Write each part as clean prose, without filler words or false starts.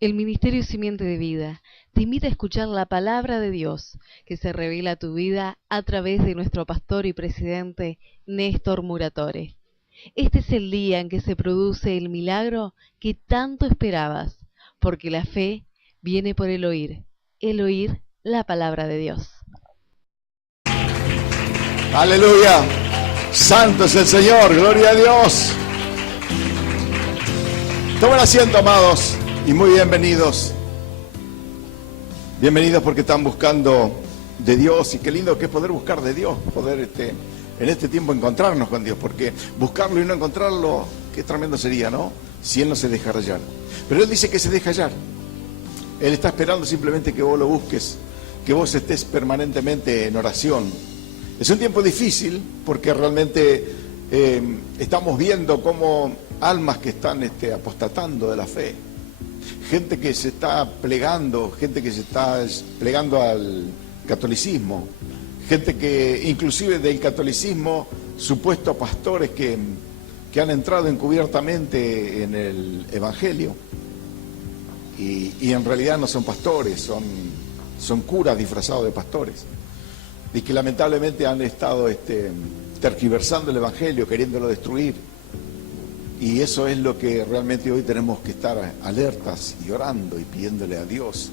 El Ministerio Simiente de Vida te invita a escuchar la palabra de Dios que se revela a tu vida a través de nuestro pastor y presidente Néstor Muratore. Este es el día en que se produce el milagro que tanto esperabas, porque la fe viene por el oír la palabra de Dios. Aleluya, santo es el Señor, gloria a Dios. Tomen asiento, amados, y muy bienvenidos. Bienvenidos porque están buscando de Dios, y qué lindo que es poder buscar de Dios, poder en este tiempo encontrarnos con Dios, porque buscarlo y no encontrarlo, qué tremendo sería, ¿no? Si Él no se deja hallar. Pero Él dice que se deja hallar. Él está esperando simplemente que vos lo busques, que vos estés permanentemente en oración. Es un tiempo difícil porque realmente estamos viendo cómo almas que están apostatando de la fe, gente que se está plegando, gente que se está plegando al catolicismo, gente que inclusive del catolicismo, supuestos pastores que han entrado encubiertamente en el Evangelio y en realidad no son pastores, son curas disfrazados de pastores, y que lamentablemente han estado tergiversando el Evangelio, queriéndolo destruir. Y eso es lo que realmente hoy tenemos que estar alertas y orando y pidiéndole a Dios,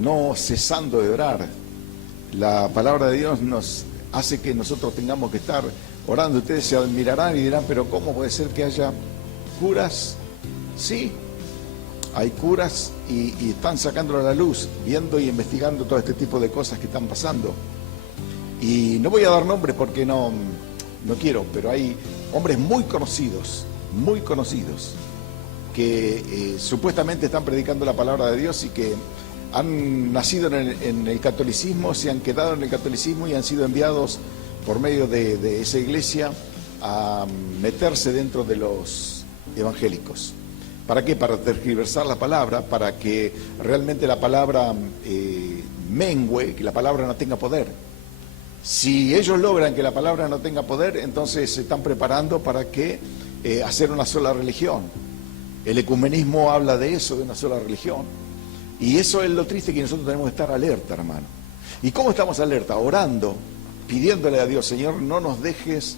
no cesando de orar. La palabra de Dios nos hace que nosotros tengamos que estar orando. Ustedes se admirarán y dirán, pero ¿cómo puede ser que haya curas? Sí, hay curas y están sacándolo a la luz, viendo y investigando todo este tipo de cosas que están pasando. Y no voy a dar nombres porque no quiero, pero hay hombres muy conocidos, que supuestamente están predicando la palabra de Dios y que han nacido en el catolicismo, se han quedado en el catolicismo y han sido enviados por medio de esa iglesia a meterse dentro de los evangélicos. ¿Para qué? Para tergiversar la palabra, para que realmente la palabra mengüe, que la palabra no tenga poder. Si ellos logran que la palabra no tenga poder, entonces se están preparando para hacer una sola religión. El ecumenismo habla de eso, de una sola religión. Y eso es lo triste, que nosotros tenemos que estar alerta, hermano. ¿Y cómo estamos alerta? Orando, pidiéndole a Dios, Señor, no nos dejes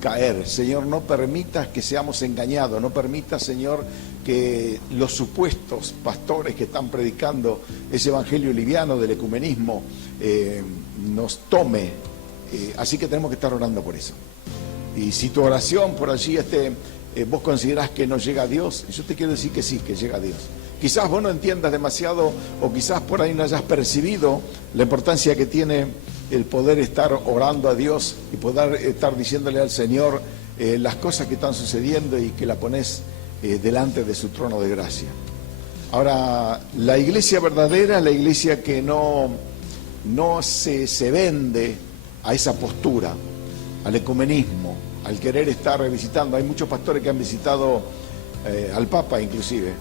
caer, Señor, no permitas que seamos engañados, no permitas, Señor, que los supuestos pastores que están predicando ese evangelio liviano del ecumenismo nos tome. Así que tenemos que estar orando por eso. Y si tu oración por allí vos considerás que no llega a Dios, yo te quiero decir que sí, que llega a Dios. Quizás vos no entiendas demasiado, o quizás por ahí no hayas percibido la importancia que tiene el poder estar orando a Dios y poder estar diciéndole al Señor las cosas que están sucediendo y que la pones delante de su trono de gracia. Ahora, la iglesia verdadera, la iglesia que no se vende a esa postura, al ecumenismo, al querer estar visitando. Hay muchos pastores que han visitado al Papa inclusive.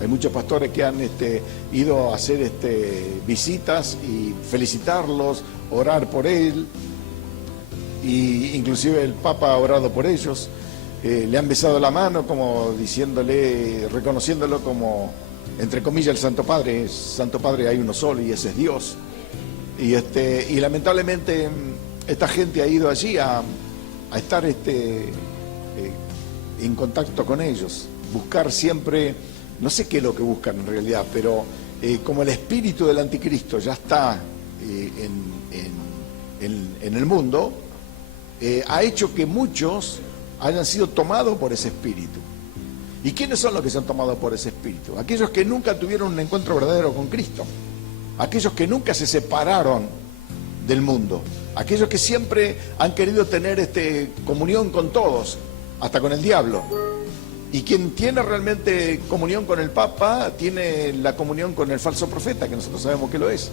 Hay muchos pastores que han ido a hacer visitas y felicitarlos, orar por él, y inclusive el Papa ha orado por ellos, le han besado la mano como diciéndole, reconociéndolo como, entre comillas, el Santo Padre. Santo Padre hay uno solo y ese es Dios. Y lamentablemente esta gente ha ido allí a estar en contacto con ellos, buscar siempre, no sé qué es lo que buscan en realidad, pero como el espíritu del anticristo ya está en el mundo, ha hecho que muchos hayan sido tomados por ese espíritu. ¿Y quiénes son los que se han tomado por ese espíritu? Aquellos que nunca tuvieron un encuentro verdadero con Cristo, aquellos que nunca se separaron del mundo, aquellos que siempre han querido tener comunión con todos, hasta con el diablo. Y quien tiene realmente comunión con el Papa, tiene la comunión con el falso profeta, que nosotros sabemos que lo es.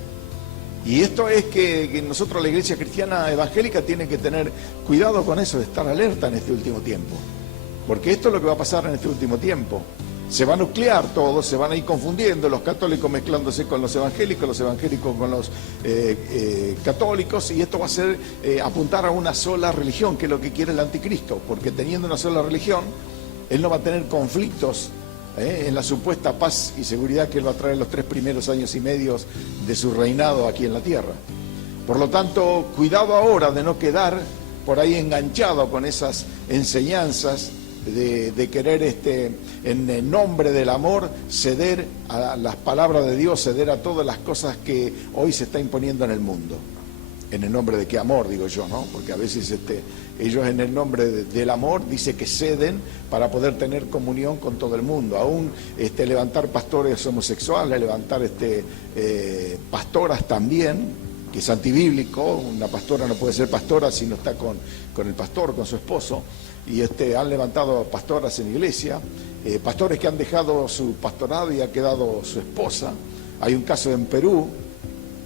Y esto es que nosotros, la iglesia cristiana evangélica, tiene que tener cuidado con eso, de estar alerta en este último tiempo. Porque esto es lo que va a pasar en este último tiempo. Se va a nuclear todo, se van a ir confundiendo, los católicos mezclándose con los evangélicos con los católicos, y esto va a ser apuntar a una sola religión, que es lo que quiere el anticristo, porque teniendo una sola religión, él no va a tener conflictos en la supuesta paz y seguridad que Él va a traer en los 3 primeros años y medios de su reinado aquí en la tierra. Por lo tanto, cuidado ahora de no quedar por ahí enganchado con esas enseñanzas de querer en el nombre del amor ceder a las palabras de Dios, ceder a todas las cosas que hoy se está imponiendo en el mundo. En el nombre de qué amor, digo yo, ¿no? Porque a veces ellos en el nombre del amor dice que ceden para poder tener comunión con todo el mundo. Aún levantar pastores homosexuales, levantar pastoras también, que es antibíblico. Una pastora no puede ser pastora si no está con el pastor, con su esposo. Y han levantado pastoras en iglesia, pastores que han dejado su pastorado y ha quedado su esposa. Hay un caso en Perú.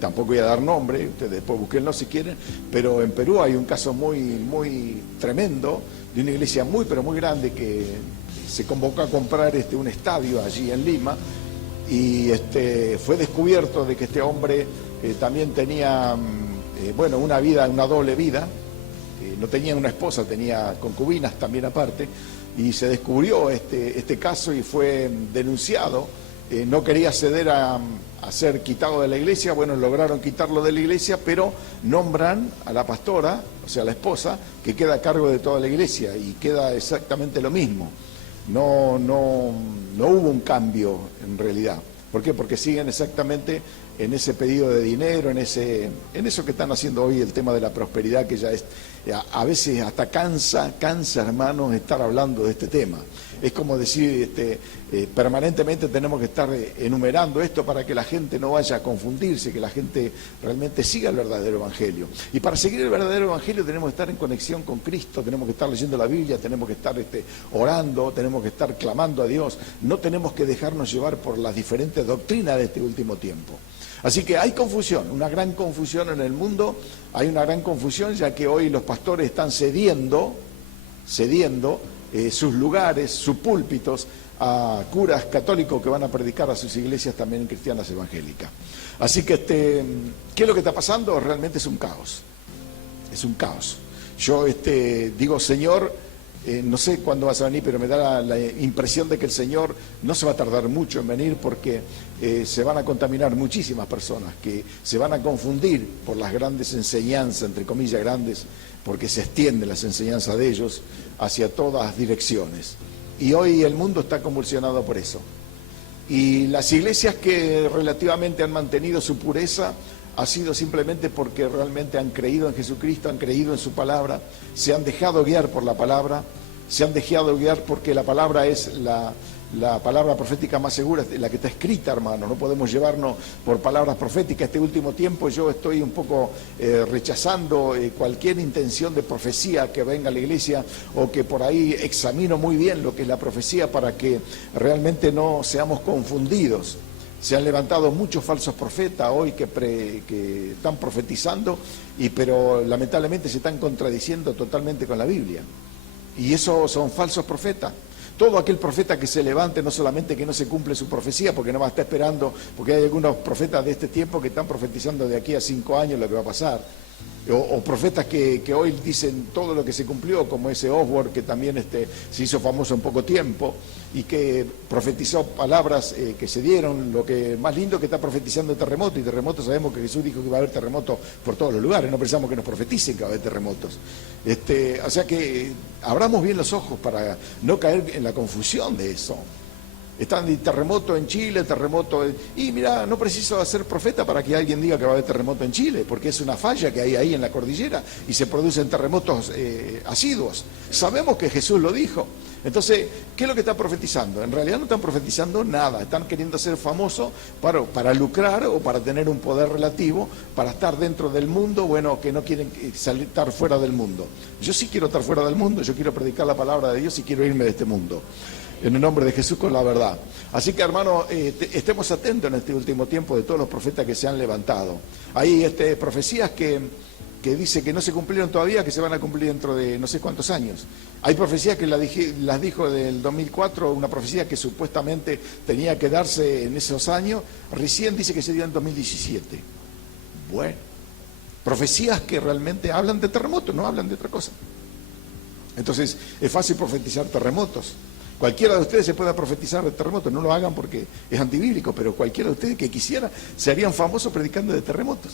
Tampoco voy a dar nombre, ustedes después búsquenlo si quieren, pero en Perú hay un caso muy, muy tremendo de una iglesia muy, pero muy grande que se convocó a comprar un estadio allí en Lima y fue descubierto de que este hombre también tenía, una vida, una doble vida, no tenía una esposa, tenía concubinas también aparte, y se descubrió este caso y fue denunciado. No quería ceder a ser quitado de la iglesia. Bueno, lograron quitarlo de la iglesia, pero nombran a la pastora, o sea, la esposa, que queda a cargo de toda la iglesia y queda exactamente lo mismo. No hubo un cambio en realidad. ¿Por qué? Porque siguen exactamente en ese pedido de dinero, en eso que están haciendo hoy, el tema de la prosperidad, que ya es, a veces hasta cansa, hermanos, estar hablando de este tema. Es como decir, permanentemente tenemos que estar enumerando esto para que la gente no vaya a confundirse, que la gente realmente siga el verdadero evangelio. Y para seguir el verdadero evangelio tenemos que estar en conexión con Cristo, tenemos que estar leyendo la Biblia, tenemos que estar orando, tenemos que estar clamando a Dios. No tenemos que dejarnos llevar por las diferentes doctrinas de este último tiempo. Así que hay confusión, una gran confusión en el mundo, hay una gran confusión ya que hoy los pastores están cediendo sus lugares, sus púlpitos a curas católicos que van a predicar a sus iglesias también cristianas evangélicas. Así que ¿qué es lo que está pasando? Realmente es un caos. Es un caos. Yo digo, Señor, no sé cuándo vas a venir, pero me da la impresión de que el Señor no se va a tardar mucho en venir porque se van a contaminar muchísimas personas, que se van a confundir por las grandes enseñanzas, entre comillas grandes, porque se extienden las enseñanzas de ellos hacia todas direcciones. Y hoy el mundo está convulsionado por eso. Y las iglesias que relativamente han mantenido su pureza ha sido simplemente porque realmente han creído en Jesucristo, han creído en su palabra, se han dejado guiar por la palabra, se han dejado guiar porque la palabra es la palabra profética más segura, la que está escrita, hermano. No podemos llevarnos por palabras proféticas. Este último tiempo yo estoy un poco rechazando cualquier intención de profecía que venga a la iglesia, o que por ahí examino muy bien lo que es la profecía para que realmente no seamos confundidos. Se han levantado muchos falsos profetas hoy que están profetizando, pero lamentablemente se están contradiciendo totalmente con la Biblia. Y esos son falsos profetas. Todo aquel profeta que se levante, no solamente que no se cumple su profecía, porque no va a estar esperando, porque hay algunos profetas de este tiempo que están profetizando de aquí a 5 años lo que va a pasar. O profetas que hoy dicen todo lo que se cumplió, como ese Oswald que también se hizo famoso en poco tiempo y que profetizó palabras que se dieron. Lo que más lindo que está profetizando el terremoto, y terremotos sabemos que Jesús dijo que va a haber terremotos por todos los lugares, no pensamos que nos profeticen que va a haber terremotos. O sea que abramos bien los ojos para no caer en la confusión de eso. Están de terremoto en Chile, terremoto y mira, no preciso ser profeta para que alguien diga que va a haber terremoto en Chile, porque es una falla que hay ahí en la cordillera y se producen terremotos asiduos. Sabemos que Jesús lo dijo. Entonces, ¿qué es lo que está profetizando? En realidad no están profetizando nada, están queriendo ser famosos para lucrar o para tener un poder relativo, para estar dentro del mundo, bueno, que no quieren estar fuera del mundo. Yo sí quiero estar fuera del mundo, yo quiero predicar la palabra de Dios y quiero irme de este mundo. En el nombre de Jesús con la verdad. Así que, hermano, estemos atentos en este último tiempo de todos los profetas que se han levantado. Hay profecías que dice que no se cumplieron todavía, que se van a cumplir dentro de no sé cuántos años. Hay profecías que las dijo del 2004, una profecía que supuestamente tenía que darse en esos años, recién dice que se dio en 2017. Bueno, profecías que realmente hablan de terremotos, no hablan de otra cosa. Entonces, es fácil profetizar terremotos. Cualquiera de ustedes se pueda profetizar de terremotos, no lo hagan porque es antibíblico, pero cualquiera de ustedes que quisiera se harían famosos predicando de terremotos.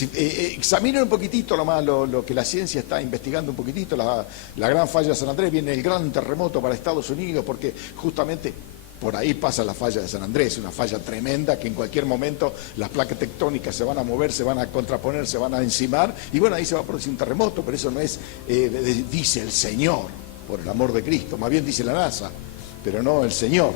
Examinen un poquitito nomás lo que la ciencia está investigando un poquitito, la gran falla de San Andrés, viene el gran terremoto para Estados Unidos, porque justamente por ahí pasa la falla de San Andrés, una falla tremenda que en cualquier momento las placas tectónicas se van a mover, se van a contraponer, se van a encimar, y bueno, ahí se va a producir un terremoto, pero eso no es, dice el Señor. Por el amor de Cristo, más bien dice la NASA, pero no el Señor.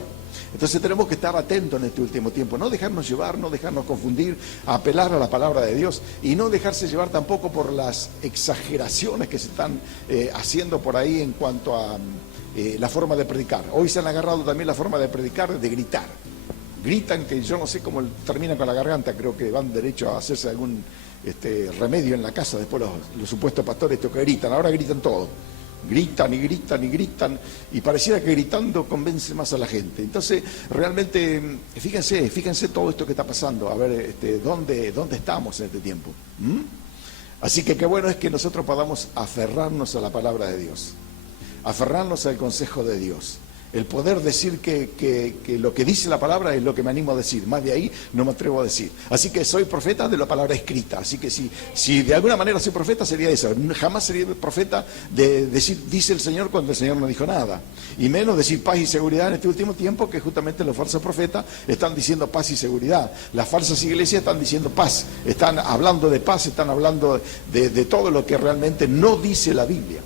Entonces tenemos que estar atentos en este último tiempo, no dejarnos llevar, no dejarnos confundir, apelar a la palabra de Dios y no dejarse llevar tampoco por las exageraciones que se están haciendo por ahí en cuanto a la forma de predicar. Hoy se han agarrado también la forma de predicar, de gritar. Gritan que yo no sé cómo terminan con la garganta, creo que van derecho a hacerse algún remedio en la casa, después los supuestos pastores estos que gritan, ahora gritan todo. Gritan y gritan y gritan y pareciera que gritando convence más a la gente. Entonces realmente fíjense todo esto que está pasando, a ver dónde estamos en este tiempo. Así que qué bueno es que nosotros podamos aferrarnos a la palabra de Dios, aferrarnos al consejo de Dios, el poder decir que lo que dice la palabra es lo que me animo a decir, más de ahí no me atrevo a decir. Así que soy profeta de la palabra escrita, así que si de alguna manera soy profeta sería eso, jamás sería profeta de decir dice el Señor cuando el Señor no dijo nada, y menos decir paz y seguridad en este último tiempo, que justamente los falsos profetas están diciendo paz y seguridad, las falsas iglesias están diciendo paz, están hablando de paz, están hablando de todo lo que realmente no dice la Biblia,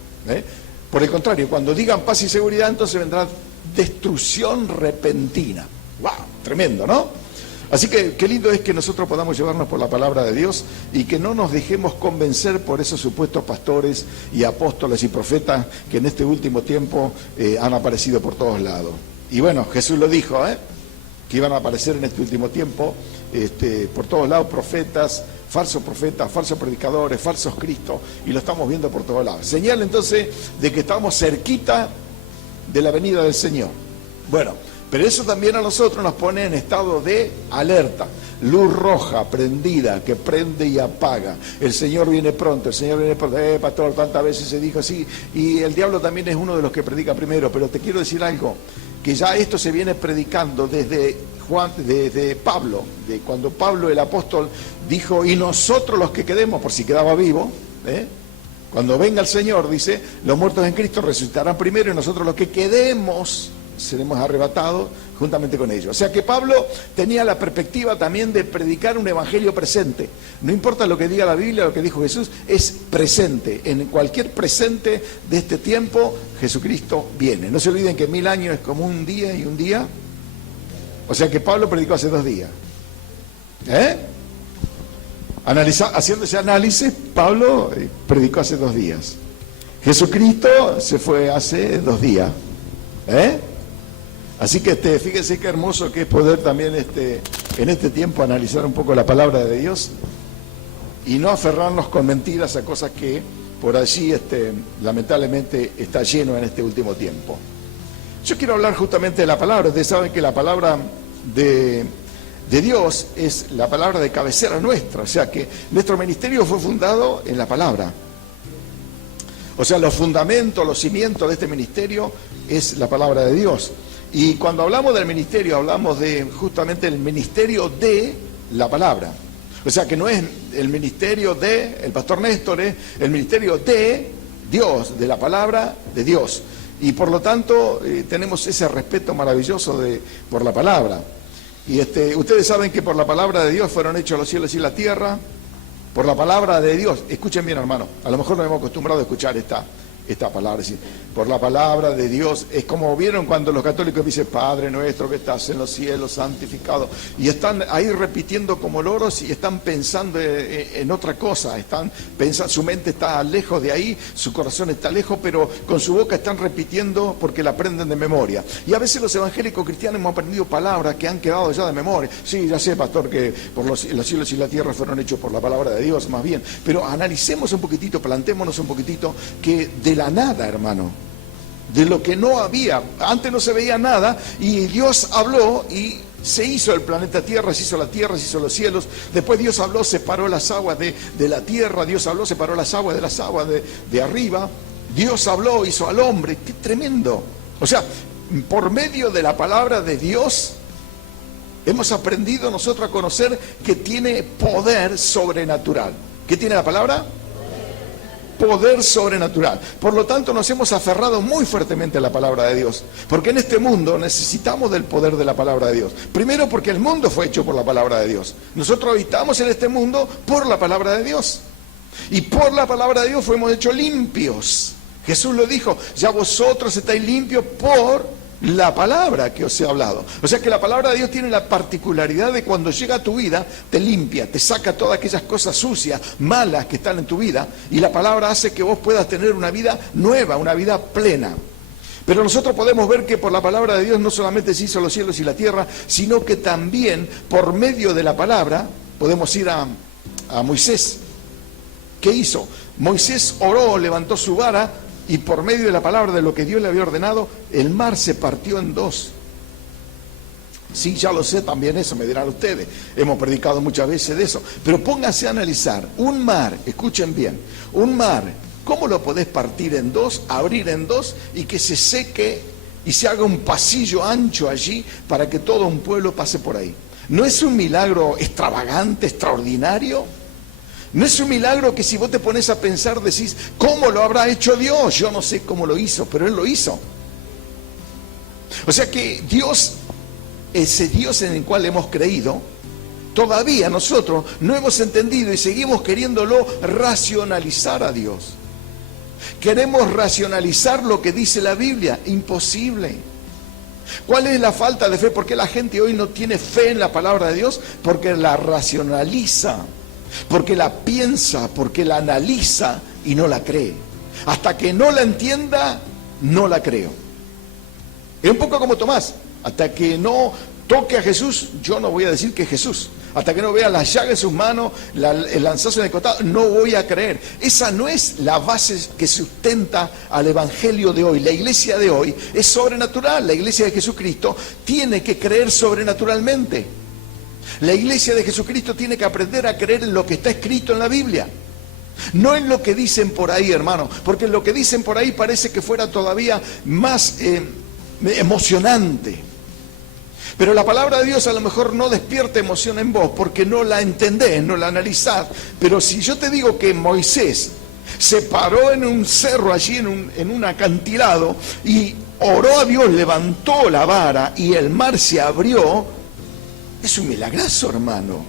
Por el contrario, cuando digan paz y seguridad, entonces vendrá destrucción repentina. ¡Wow! Tremendo, ¿no? Así que qué lindo es que nosotros podamos llevarnos por la palabra de Dios y que no nos dejemos convencer por esos supuestos pastores y apóstoles y profetas que en este último tiempo han aparecido por todos lados. Y bueno, Jesús lo dijo, que iban a aparecer en este último tiempo por todos lados profetas, falsos predicadores, falsos cristos, y lo estamos viendo por todos lados. Señal entonces de que estamos cerquita de la venida del Señor. Bueno, pero eso también a nosotros nos pone en estado de alerta, luz roja prendida que prende y apaga. El Señor viene pronto, el Señor viene pronto. Pastor, tantas veces se dijo así, y el diablo también es uno de los que predica primero, pero te quiero decir algo, que ya esto se viene predicando desde Pablo, de cuando Pablo el apóstol dijo, y nosotros los que quedemos, por si quedaba vivo, cuando venga el Señor, dice, los muertos en Cristo resucitarán primero y nosotros los que quedemos seremos arrebatados juntamente con ellos. O sea que Pablo tenía la perspectiva también de predicar un evangelio presente. No importa lo que diga la Biblia, lo que dijo Jesús, es presente. En cualquier presente de este tiempo, Jesucristo viene. No se olviden que 1000 años es como un día y un día. O sea que Pablo predicó hace 2 días. Haciendo ese análisis, Pablo predicó hace 2 días. Jesucristo se fue hace 2 días. Así que fíjense qué hermoso que es poder también en este tiempo analizar un poco la palabra de Dios y no aferrarnos con mentiras a cosas que por allí lamentablemente está lleno en este último tiempo. Yo quiero hablar justamente de la palabra. Ustedes saben que la palabra de Dios es la palabra de cabecera nuestra, o sea que nuestro ministerio fue fundado en la palabra. O sea, los fundamentos, los cimientos de este ministerio es la palabra de Dios. Y cuando hablamos del ministerio, hablamos de justamente el ministerio de la palabra. O sea, que no es el ministerio de el pastor Néstor, es el ministerio de Dios, de la palabra de Dios. Y por lo tanto, tenemos ese respeto maravilloso por la palabra. Y ustedes saben que por la palabra de Dios fueron hechos los cielos y la tierra. Por la palabra de Dios, escuchen bien, hermano, a lo mejor nos hemos acostumbrado a escuchar esta palabra, es decir, por la palabra de Dios, es como vieron cuando los católicos dicen, Padre nuestro que estás en los cielos, santificado, y están ahí repitiendo como loros y están pensando en otra cosa, su mente está lejos de ahí, su corazón está lejos, pero con su boca están repitiendo porque la aprenden de memoria. Y a veces los evangélicos cristianos hemos aprendido palabras que han quedado ya de memoria. Sí, ya sé, pastor, que por los cielos y la tierra fueron hechos por la palabra de Dios, más bien, pero analicemos un poquitito, plantémonos un poquitito, que de la nada, hermano, de lo que no había, antes no se veía nada, y Dios habló y se hizo el planeta Tierra, se hizo la tierra, se hizo los cielos. Después Dios habló, separó las aguas de la tierra, Dios habló, separó las aguas de arriba. Dios habló, hizo al hombre. ¡Qué tremendo! O sea, por medio de la palabra de Dios, hemos aprendido nosotros a conocer que tiene poder sobrenatural. ¿Qué tiene la palabra? Poder sobrenatural. Por lo tanto, nos hemos aferrado muy fuertemente a la palabra de Dios, porque en este mundo necesitamos del poder de la palabra de Dios. Primero, porque el mundo fue hecho por la palabra de Dios. Nosotros habitamos en este mundo por la palabra de Dios, y por la palabra de Dios fuimos hechos limpios. Jesús lo dijo: ya vosotros estáis limpios por la palabra que os he hablado. O sea que la palabra de Dios tiene la particularidad de cuando llega a tu vida, te limpia, te saca todas aquellas cosas sucias, malas que están en tu vida, y la palabra hace que vos puedas tener una vida nueva, una vida plena. Pero nosotros podemos ver que por la palabra de Dios no solamente se hizo los cielos y la tierra, sino que también por medio de la palabra podemos ir a Moisés. ¿Qué hizo? Moisés oró, levantó su vara, y por medio de la palabra de lo que Dios le había ordenado, el mar se partió en dos. Sí, ya lo sé, también eso me dirán ustedes. Hemos predicado muchas veces de eso. Pero pónganse a analizar. Un mar, escuchen bien, un mar, ¿cómo lo podés partir en dos, abrir en dos y que se seque y se haga un pasillo ancho allí para que todo un pueblo pase por ahí? ¿No es un milagro extravagante, extraordinario? No es un milagro que si vos te pones a pensar decís, ¿cómo lo habrá hecho Dios? Yo no sé cómo lo hizo, pero Él lo hizo. O sea que Dios, ese Dios en el cual hemos creído, todavía nosotros no hemos entendido y seguimos queriéndolo racionalizar a Dios. Queremos racionalizar lo que dice la Biblia. Imposible. ¿Cuál es la falta de fe? ¿Por qué la gente hoy no tiene fe en la palabra de Dios? Porque la racionaliza, porque la piensa, porque la analiza y no la cree. Hasta que no la entienda, no la creo. Es un poco como Tomás. Hasta que no toque a Jesús, yo no voy a decir que es Jesús. Hasta que no vea las llagas en sus manos, el lanzazo en el costado, no voy a creer. Esa no es la base que sustenta al evangelio de hoy. La iglesia de hoy es sobrenatural. La iglesia de Jesucristo tiene que creer sobrenaturalmente. La iglesia de Jesucristo tiene que aprender a creer en lo que está escrito en la Biblia. No en lo que dicen por ahí, hermano, porque lo que dicen por ahí parece que fuera todavía más emocionante. Pero la palabra de Dios a lo mejor no despierta emoción en vos porque no la entendés, no la analizás. Pero si yo te digo que Moisés se paró en un cerro allí, en un acantilado, y oró a Dios, levantó la vara y el mar se abrió, es un milagrazo, hermano.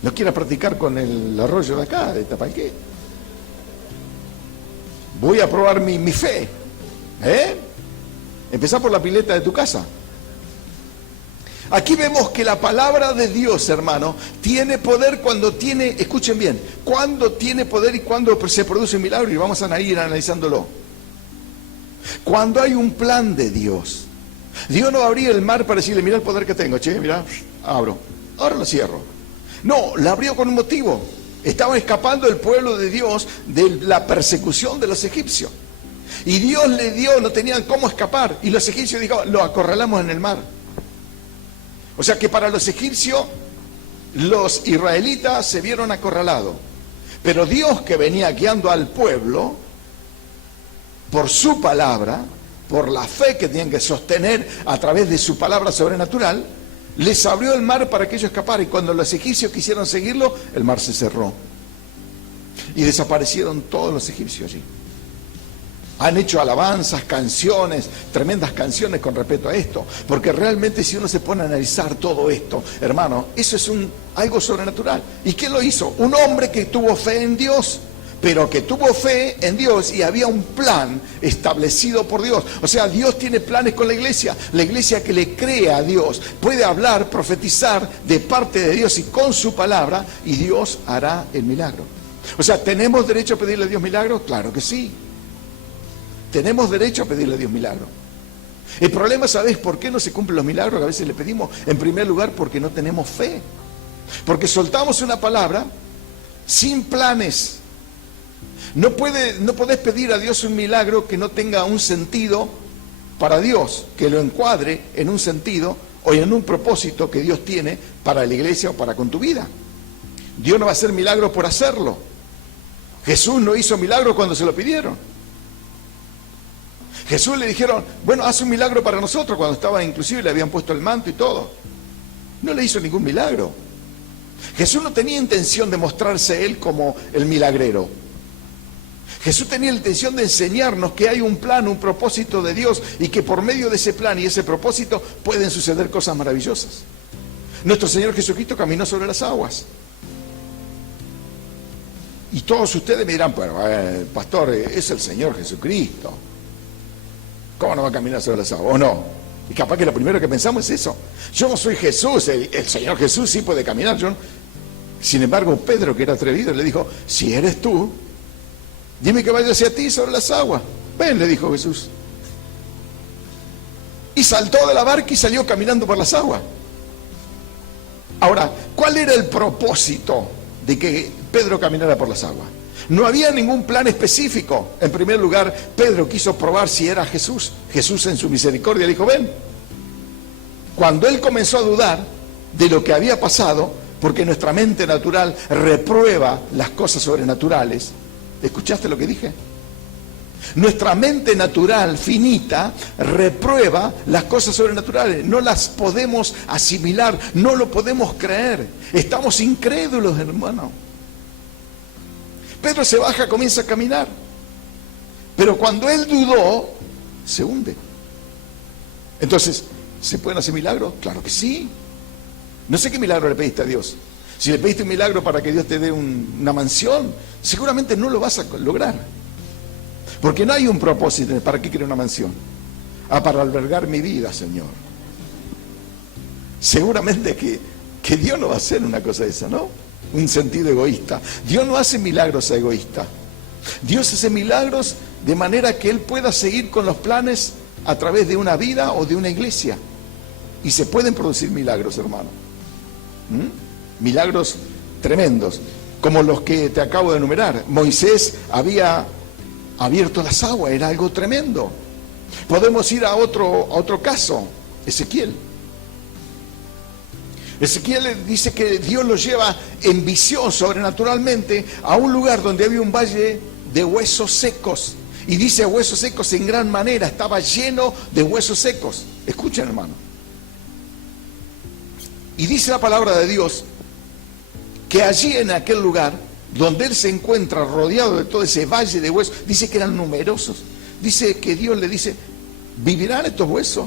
No quiera practicar con el arroyo de acá, de Tapalqué. Voy a probar mi fe. Empezá por la pileta de tu casa. Aquí vemos que la palabra de Dios, hermano, tiene poder cuando tiene, escuchen bien, cuando tiene poder y cuando se produce un milagro, y vamos a ir analizándolo. Cuando hay un plan de Dios. Dios no abría el mar para decirle, mira el poder que tengo, che, mira, abro, ahora lo cierro. No, la abrió con un motivo. Estaba escapando el pueblo de Dios de la persecución de los egipcios. Y Dios le dio, no tenían cómo escapar. Y los egipcios dijeron, lo acorralamos en el mar. O sea que para los egipcios, los israelitas se vieron acorralados. Pero Dios, que venía guiando al pueblo, por su palabra, por la fe que tenían que sostener a través de su palabra sobrenatural, les abrió el mar para que ellos escaparan. Y cuando los egipcios quisieron seguirlo, el mar se cerró. Y desaparecieron todos los egipcios allí. Han hecho alabanzas, canciones, tremendas canciones con respecto a esto, porque realmente si uno se pone a analizar todo esto, hermano, eso es algo sobrenatural. ¿Y quién lo hizo? Un hombre que tuvo fe en Dios, pero que tuvo fe en Dios y había un plan establecido por Dios. O sea, Dios tiene planes con la iglesia que le cree a Dios, puede hablar, profetizar de parte de Dios y con su palabra, y Dios hará el milagro. O sea, ¿tenemos derecho a pedirle a Dios milagros? Claro que sí. Tenemos derecho a pedirle a Dios milagro. El problema, ¿sabes por qué no se cumplen los milagros que a veces le pedimos? En primer lugar, porque no tenemos fe. Porque soltamos una palabra sin planes. No podés pedir a Dios un milagro que no tenga un sentido para Dios, que lo encuadre en un sentido o en un propósito que Dios tiene para la iglesia o para con tu vida. Dios no va a hacer milagros por hacerlo. Jesús no hizo milagros cuando se lo pidieron. Jesús le dijeron, bueno, haz un milagro para nosotros, cuando estaba, inclusive le habían puesto el manto y todo. No le hizo ningún milagro. Jesús no tenía intención de mostrarse él como el milagrero. Jesús tenía la intención de enseñarnos que hay un plan, un propósito de Dios, y que por medio de ese plan y ese propósito pueden suceder cosas maravillosas. Nuestro Señor Jesucristo caminó sobre las aguas. Y todos ustedes me dirán, pero pastor, es el Señor Jesucristo. ¿Cómo no va a caminar sobre las aguas? ¿O no? Y capaz que lo primero que pensamos es eso. Yo no soy Jesús, el Señor Jesús sí puede caminar. Yo no. Sin embargo, Pedro, que era atrevido, le dijo, si eres tú, dime que vaya hacia ti sobre las aguas. Ven, le dijo Jesús. Y saltó de la barca y salió caminando por las aguas. Ahora, ¿cuál era el propósito de que Pedro caminara por las aguas? No había ningún plan específico. En primer lugar, Pedro quiso probar si era Jesús. Jesús en su misericordia le dijo, ven. Cuando él comenzó a dudar de lo que había pasado, porque nuestra mente natural reprueba las cosas sobrenaturales. ¿Escuchaste lo que dije? Nuestra mente natural, finita, reprueba las cosas sobrenaturales. No las podemos asimilar, no lo podemos creer. Estamos incrédulos, hermano. Pedro se baja, comienza a caminar. Pero cuando él dudó, se hunde. Entonces, ¿se pueden hacer milagros? Claro que sí. No sé qué milagro le pediste a Dios. Si le pediste un milagro para que Dios te dé una mansión, seguramente no lo vas a lograr. Porque no hay un propósito. ¿Para qué quiere una mansión? Para albergar mi vida, Señor. Seguramente que Dios no va a hacer una cosa de esa, ¿no? Un sentido egoísta. Dios no hace milagros egoístas. Dios hace milagros de manera que Él pueda seguir con los planes a través de una vida o de una iglesia. Y se pueden producir milagros, hermano. Milagros tremendos, como los que te acabo de enumerar. Moisés había abierto las aguas, era algo tremendo. Podemos ir a otro caso, Ezequiel. Ezequiel dice que Dios lo lleva en visión sobrenaturalmente a un lugar donde había un valle de huesos secos. Y dice huesos secos en gran manera, estaba lleno de huesos secos. Escuchen, hermano. Y dice la palabra de Dios que allí en aquel lugar, donde él se encuentra rodeado de todo ese valle de huesos, dice que eran numerosos. Dice que Dios le dice, ¿vivirán estos huesos?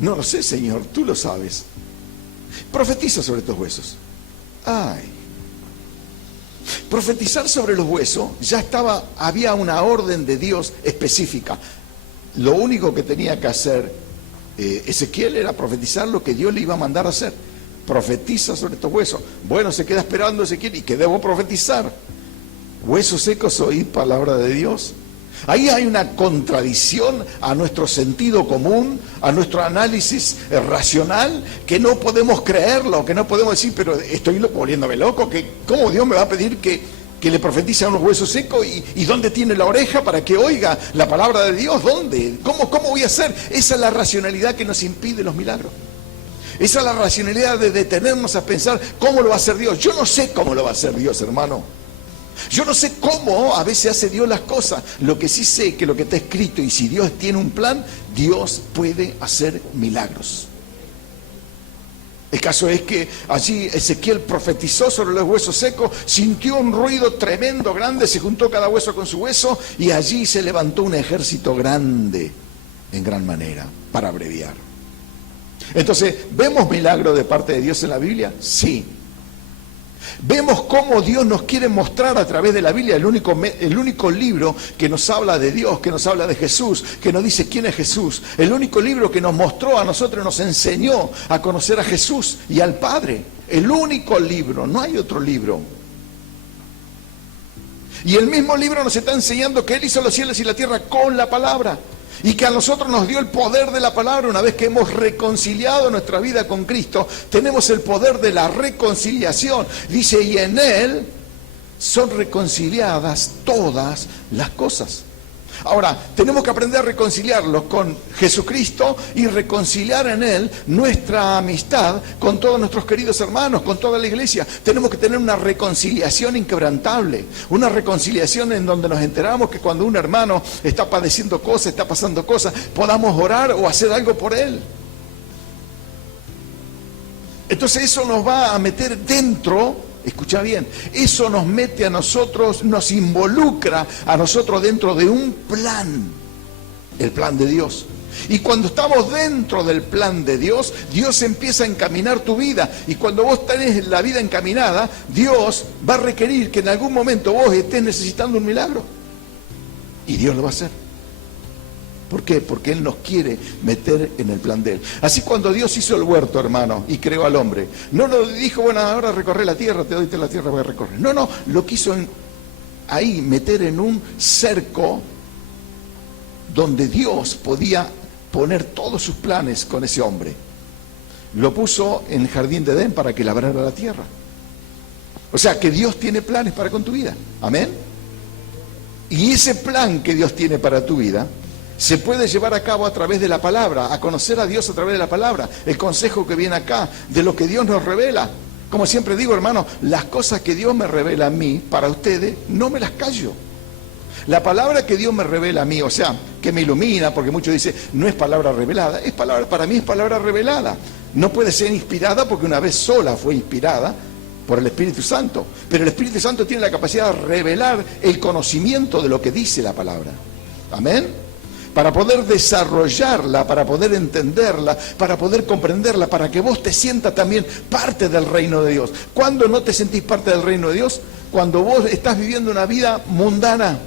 No lo sé, Señor, tú lo sabes. Profetiza sobre estos huesos. Ay. Profetizar sobre los huesos, había una orden de Dios específica. Lo único que tenía que hacer Ezequiel era profetizar lo que Dios le iba a mandar a hacer. Profetiza sobre estos huesos. Bueno, se queda esperando Ezequiel, ¿y qué debo profetizar? Huesos secos, oíd palabra de Dios. Ahí hay una contradicción a nuestro sentido común, a nuestro análisis racional, que no podemos creerlo, que no podemos decir, pero estoy volviéndome loco, ¿cómo Dios me va a pedir que le profetice a unos huesos secos? ¿Y dónde tiene la oreja para que oiga la palabra de Dios? ¿Dónde? ¿Cómo voy a hacer? Esa es la racionalidad que nos impide los milagros. Esa es la racionalidad de detenernos a pensar cómo lo va a hacer Dios. Yo no sé cómo lo va a hacer Dios, hermano. Yo no sé cómo a veces hace Dios las cosas. Lo que sí sé es que lo que está escrito, y si Dios tiene un plan, Dios puede hacer milagros. El caso es que allí Ezequiel profetizó sobre los huesos secos, sintió un ruido tremendo, grande, se juntó cada hueso con su hueso, y allí se levantó un ejército grande, en gran manera, para abreviar. Entonces, ¿vemos milagros de parte de Dios en la Biblia? Sí. Vemos cómo Dios nos quiere mostrar a través de la Biblia, el único libro que nos habla de Dios, que nos habla de Jesús, que nos dice quién es Jesús. El único libro que nos mostró a nosotros, nos enseñó a conocer a Jesús y al Padre. El único libro, no hay otro libro. Y el mismo libro nos está enseñando que Él hizo los cielos y la tierra con la palabra. Y que a nosotros nos dio el poder de la palabra. Una vez que hemos reconciliado nuestra vida con Cristo, tenemos el poder de la reconciliación. Dice, y en Él son reconciliadas todas las cosas. Ahora, tenemos que aprender a reconciliarlos con Jesucristo y reconciliar en Él nuestra amistad con todos nuestros queridos hermanos, con toda la iglesia. Tenemos que tener una reconciliación inquebrantable, una reconciliación en donde nos enteramos que cuando un hermano está padeciendo cosas, está pasando cosas, podamos orar o hacer algo por él. Entonces eso nos va a meter dentro. Escucha bien, eso nos mete a nosotros, nos involucra a nosotros dentro de un plan, el plan de Dios. Y cuando estamos dentro del plan de Dios, Dios empieza a encaminar tu vida. Y cuando vos tenés la vida encaminada, Dios va a requerir que en algún momento vos estés necesitando un milagro. Y Dios lo va a hacer. ¿Por qué? Porque Él nos quiere meter en el plan de Él. Así cuando Dios hizo el huerto, hermano, y creó al hombre, no nos dijo, bueno, ahora recorre la tierra, te doy la tierra, voy a recorrer. No, lo quiso ahí meter en un cerco donde Dios podía poner todos sus planes con ese hombre. Lo puso en el jardín de Edén para que labrara la tierra. O sea, que Dios tiene planes para con tu vida. Amén. Y ese plan que Dios tiene para tu vida se puede llevar a cabo a través de la palabra, a conocer a Dios a través de la palabra, el consejo que viene acá, de lo que Dios nos revela. Como siempre digo, hermano, las cosas que Dios me revela a mí, para ustedes, no me las callo. La palabra que Dios me revela a mí, o sea, que me ilumina, porque muchos dicen, no es palabra revelada, es palabra, para mí es palabra revelada. No puede ser inspirada porque una vez sola fue inspirada por el Espíritu Santo, pero el Espíritu Santo tiene la capacidad de revelar el conocimiento de lo que dice la palabra. Amén. Para poder desarrollarla, para poder entenderla, para poder comprenderla, para que vos te sientas también parte del reino de Dios. ¿Cuándo no te sentís parte del reino de Dios? Cuando vos estás viviendo una vida mundana.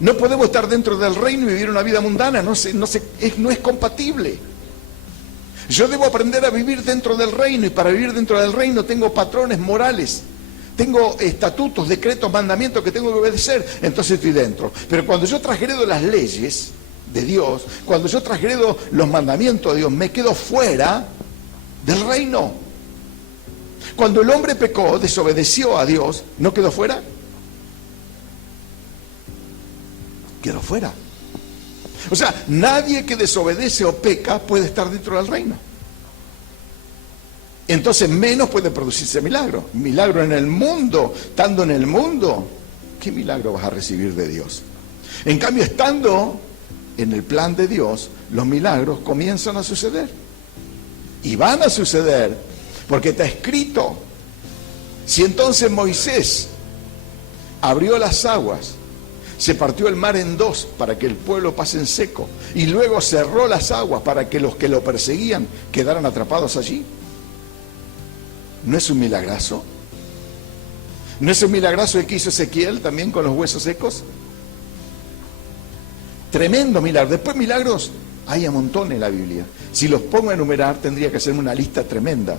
No podemos estar dentro del reino y vivir una vida mundana, no es compatible. Yo debo aprender a vivir dentro del reino, y para vivir dentro del reino tengo patrones morales. Tengo estatutos, decretos, mandamientos que tengo que obedecer, entonces estoy dentro. Pero cuando yo transgredo las leyes de Dios, cuando yo transgredo los mandamientos de Dios, me quedo fuera del reino. Cuando el hombre pecó, desobedeció a Dios, ¿no quedó fuera? Quedó fuera. O sea, nadie que desobedece o peca puede estar dentro del reino. Entonces menos puede producirse milagro. Milagro en el mundo, estando en el mundo, ¿qué milagro vas a recibir de Dios? En cambio, estando en el plan de Dios, los milagros comienzan a suceder. Y van a suceder, porque está escrito. Si entonces Moisés abrió las aguas, se partió el mar en dos para que el pueblo pase en seco, y luego cerró las aguas para que los que lo perseguían quedaran atrapados allí, ¿no es un milagrazo? ¿No es un milagrazo el que hizo Ezequiel también con los huesos secos? Tremendo milagro. Después milagros hay a montón en la Biblia. Si los pongo a enumerar tendría que hacerme una lista tremenda.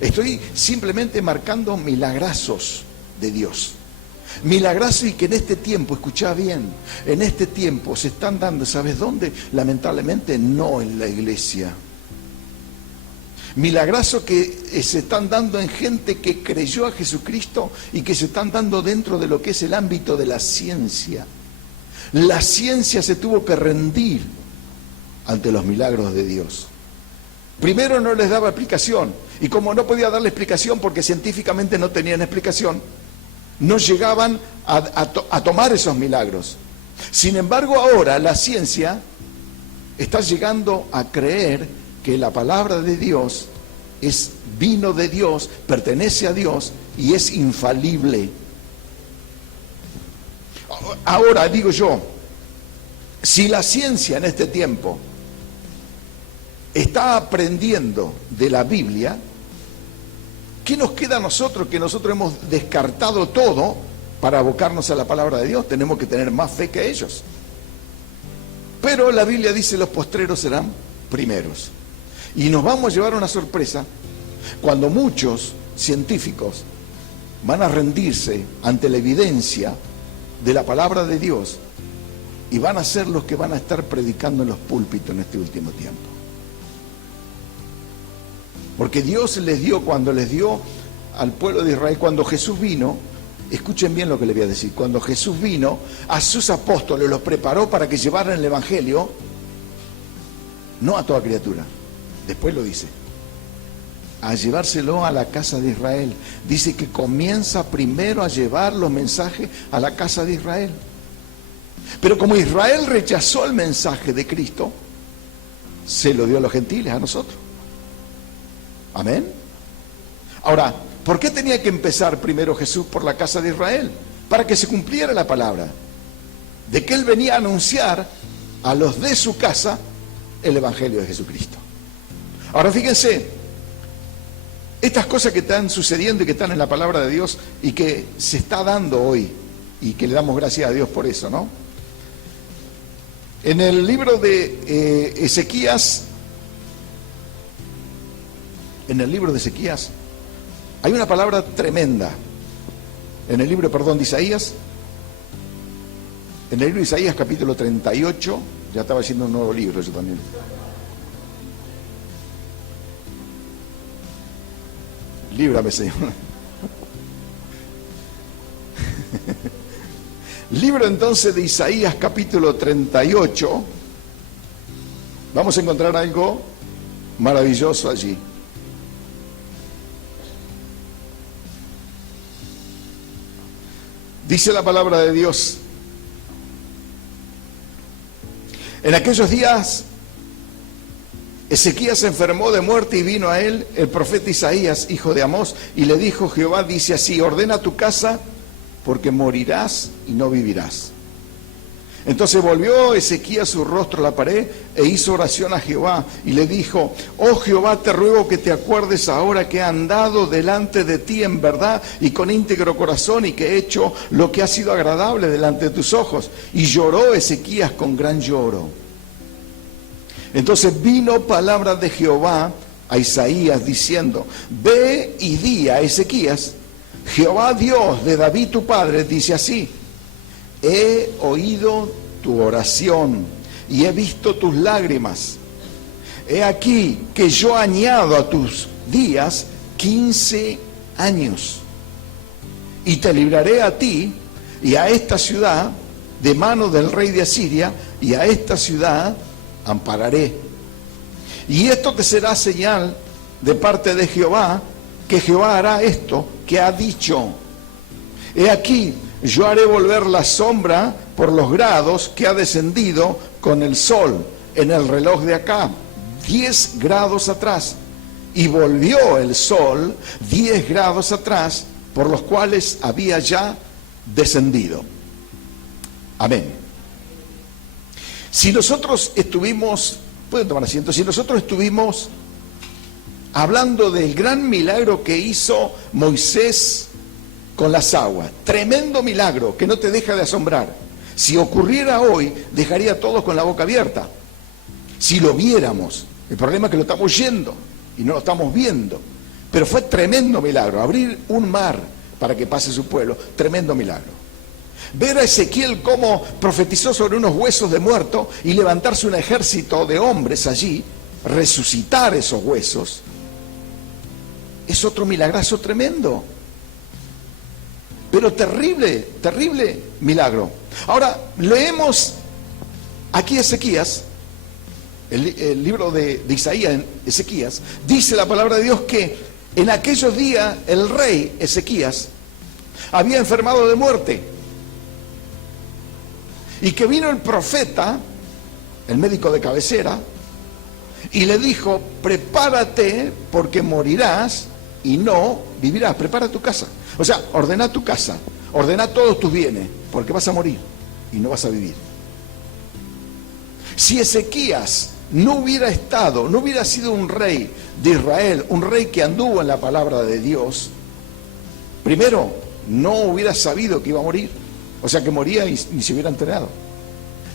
Estoy simplemente marcando milagrazos de Dios. Milagrazos, y que en este tiempo, escuchá bien, en este tiempo se están dando, ¿sabes dónde? Lamentablemente no en la iglesia. Milagrazos que se están dando en gente que creyó a Jesucristo y que se están dando dentro de lo que es el ámbito de la ciencia. La ciencia se tuvo que rendir ante los milagros de Dios. Primero no les daba explicación, y como no podía darle explicación porque científicamente no tenían explicación, no llegaban a tomar esos milagros. Sin embargo, ahora la ciencia está llegando a creer que la palabra de Dios vino de Dios, pertenece a Dios y es infalible. Ahora digo yo, si la ciencia en este tiempo está aprendiendo de la Biblia, ¿qué nos queda a nosotros, que nosotros hemos descartado todo para abocarnos a la palabra de Dios? Tenemos que tener más fe que ellos. Pero la Biblia dice: los postreros serán primeros. Y nos vamos a llevar una sorpresa cuando muchos científicos van a rendirse ante la evidencia de la palabra de Dios y van a ser los que van a estar predicando en los púlpitos en este último tiempo. Porque Dios les dio, cuando les dio al pueblo de Israel, cuando Jesús vino, escuchen bien lo que les voy a decir, cuando Jesús vino, a sus apóstoles los preparó para que llevaran el Evangelio, no a toda criatura, después lo dice, a llevárselo a la casa de Israel. Dice que comienza primero a llevar los mensajes a la casa de Israel. Pero como Israel rechazó el mensaje de Cristo, se lo dio a los gentiles, a nosotros. Amén. Ahora, ¿por qué tenía que empezar primero Jesús por la casa de Israel? Para que se cumpliera la palabra de que Él venía a anunciar a los de su casa el Evangelio de Jesucristo. Ahora fíjense, estas cosas que están sucediendo y que están en la palabra de Dios y que se está dando hoy, y que le damos gracias a Dios por eso, ¿no? En el libro de Ezequías, hay una palabra tremenda. En el libro, de Isaías, en el libro de Isaías capítulo 38, ya estaba haciendo un nuevo libro yo también. Líbrame, Señor. Libro entonces de Isaías capítulo 38. Vamos a encontrar algo maravilloso allí. Dice la palabra de Dios: en aquellos días Ezequías se enfermó de muerte y vino a él el profeta Isaías, hijo de Amós, y le dijo: Jehová dice así, ordena tu casa, porque morirás y no vivirás. Entonces volvió Ezequías su rostro a la pared e hizo oración a Jehová y le dijo: oh Jehová, te ruego que te acuerdes ahora que he andado delante de ti en verdad y con íntegro corazón, y que he hecho lo que ha sido agradable delante de tus ojos. Y lloró Ezequías con gran lloro. Entonces vino palabra de Jehová a Isaías diciendo: ve y di a Ezequías: Jehová Dios de David tu padre dice así: he oído tu oración y he visto tus lágrimas. He aquí que yo añado a tus días 15 años, y te libraré a ti y a esta ciudad de mano del rey de Asiria, y a esta ciudad ampararé. Y esto te será señal de parte de Jehová, que Jehová hará esto que ha dicho: he aquí, yo haré volver la sombra por los grados que ha descendido con el sol en el reloj de acá, 10 grados atrás. Y volvió el sol 10 grados atrás, por los cuales había ya descendido. Amén. Si nosotros estuvimos, pueden tomar asiento, si nosotros estuvimos hablando del gran milagro que hizo Moisés con las aguas, tremendo milagro que no te deja de asombrar. Si ocurriera hoy, dejaría a todos con la boca abierta. Si lo viéramos, el problema es que lo estamos oyendo y no lo estamos viendo. Pero fue tremendo milagro, abrir un mar para que pase su pueblo, tremendo milagro. Ver a Ezequiel cómo profetizó sobre unos huesos de muertos y levantarse un ejército de hombres allí, resucitar esos huesos, es otro milagrazo tremendo. Pero terrible, terrible milagro. Ahora, leemos aquí Ezequías, el libro de Isaías, en Ezequías, dice la palabra de Dios que en aquellos días el rey Ezequías había enfermado de muerte. Y que vino el profeta, el médico de cabecera, y le dijo: prepárate porque morirás y no vivirás. Prepara tu casa. O sea, ordena tu casa, ordena todos tus bienes, porque vas a morir y no vas a vivir. Si Ezequías no hubiera estado, no hubiera sido un rey de Israel, un rey que anduvo en la palabra de Dios, primero, no hubiera sabido que iba a morir. O sea, que moría y ni se hubiera enterado.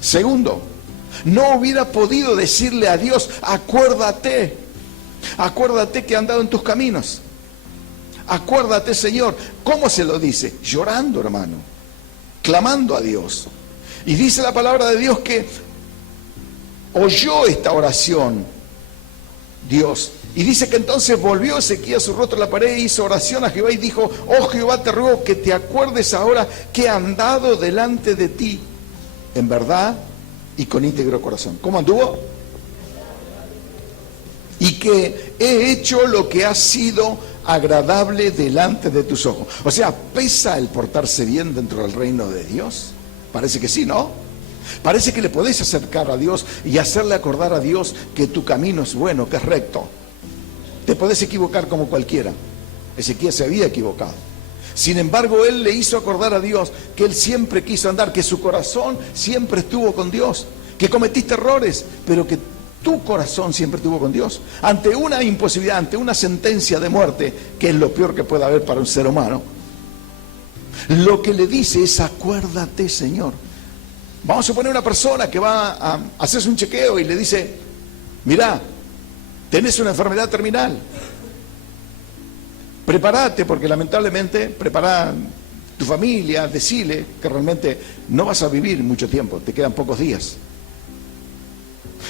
Segundo, no hubiera podido decirle a Dios: acuérdate, acuérdate que he andado en tus caminos. Acuérdate, Señor. ¿Cómo se lo dice? Llorando, hermano, clamando a Dios. Y dice la palabra de Dios que oyó esta oración Dios Y dice que entonces volvió Ezequías su rostro a la pared, hizo oración a Jehová y dijo: oh Jehová, te ruego que te acuerdes ahora que he andado delante de ti en verdad y con íntegro corazón. ¿Cómo anduvo? Y que he hecho lo que ha sido agradable delante de tus ojos. O sea, ¿pesa el portarse bien dentro del reino de Dios? Parece que sí, ¿no? Parece que le podés acercar a Dios y hacerle acordar a Dios que tu camino es bueno, que es recto. Te podés equivocar como cualquiera. Ezequías se había equivocado. Sin embargo, él le hizo acordar a Dios que él siempre quiso andar, que su corazón siempre estuvo con Dios, que cometiste errores, pero que tu corazón siempre estuvo con Dios. Ante una imposibilidad, ante una sentencia de muerte, que es lo peor que puede haber para un ser humano, lo que le dice es: acuérdate, Señor. Vamos a suponer una persona que va a hacerse un chequeo y le dice: mirá, tenés una enfermedad terminal, prepárate, porque lamentablemente, prepara tu familia, decile que realmente no vas a vivir mucho tiempo, te quedan pocos días.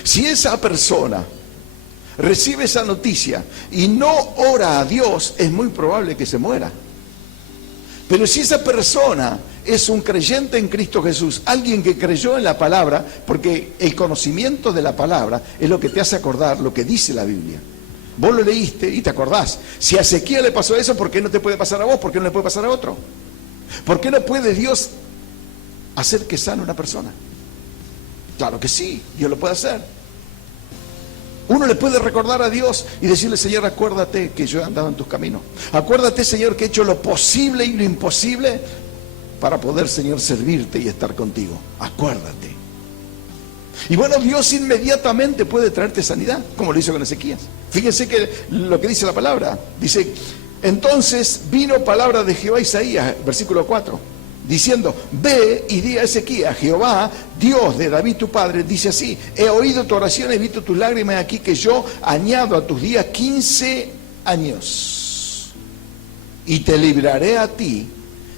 Si esa persona recibe esa noticia y no ora a Dios, es muy probable que se muera. Pero si esa persona es un creyente en Cristo Jesús, alguien que creyó en la palabra, porque el conocimiento de la palabra es lo que te hace acordar lo que dice la Biblia. Vos lo leíste y te acordás. Si a Ezequiel le pasó eso, ¿por qué no te puede pasar a vos? ¿Por qué no le puede pasar a otro? ¿Por qué no puede Dios hacer que sane una persona? Claro que sí, Dios lo puede hacer. Uno le puede recordar a Dios y decirle: Señor, acuérdate que yo he andado en tus caminos. Acuérdate, Señor, que he hecho lo posible y lo imposible para poder, Señor, servirte y estar contigo. Acuérdate. Y bueno, Dios inmediatamente puede traerte sanidad, como lo hizo con Ezequías. Fíjense que lo que dice la palabra. Dice: entonces vino palabra de Jehová a Isaías, versículo 4. Diciendo: ve y di a Ezequías: Jehová, Dios de David tu padre, dice así: he oído tu oración, he visto tus lágrimas aquí, que yo añado a tus días 15 años. Y te libraré a ti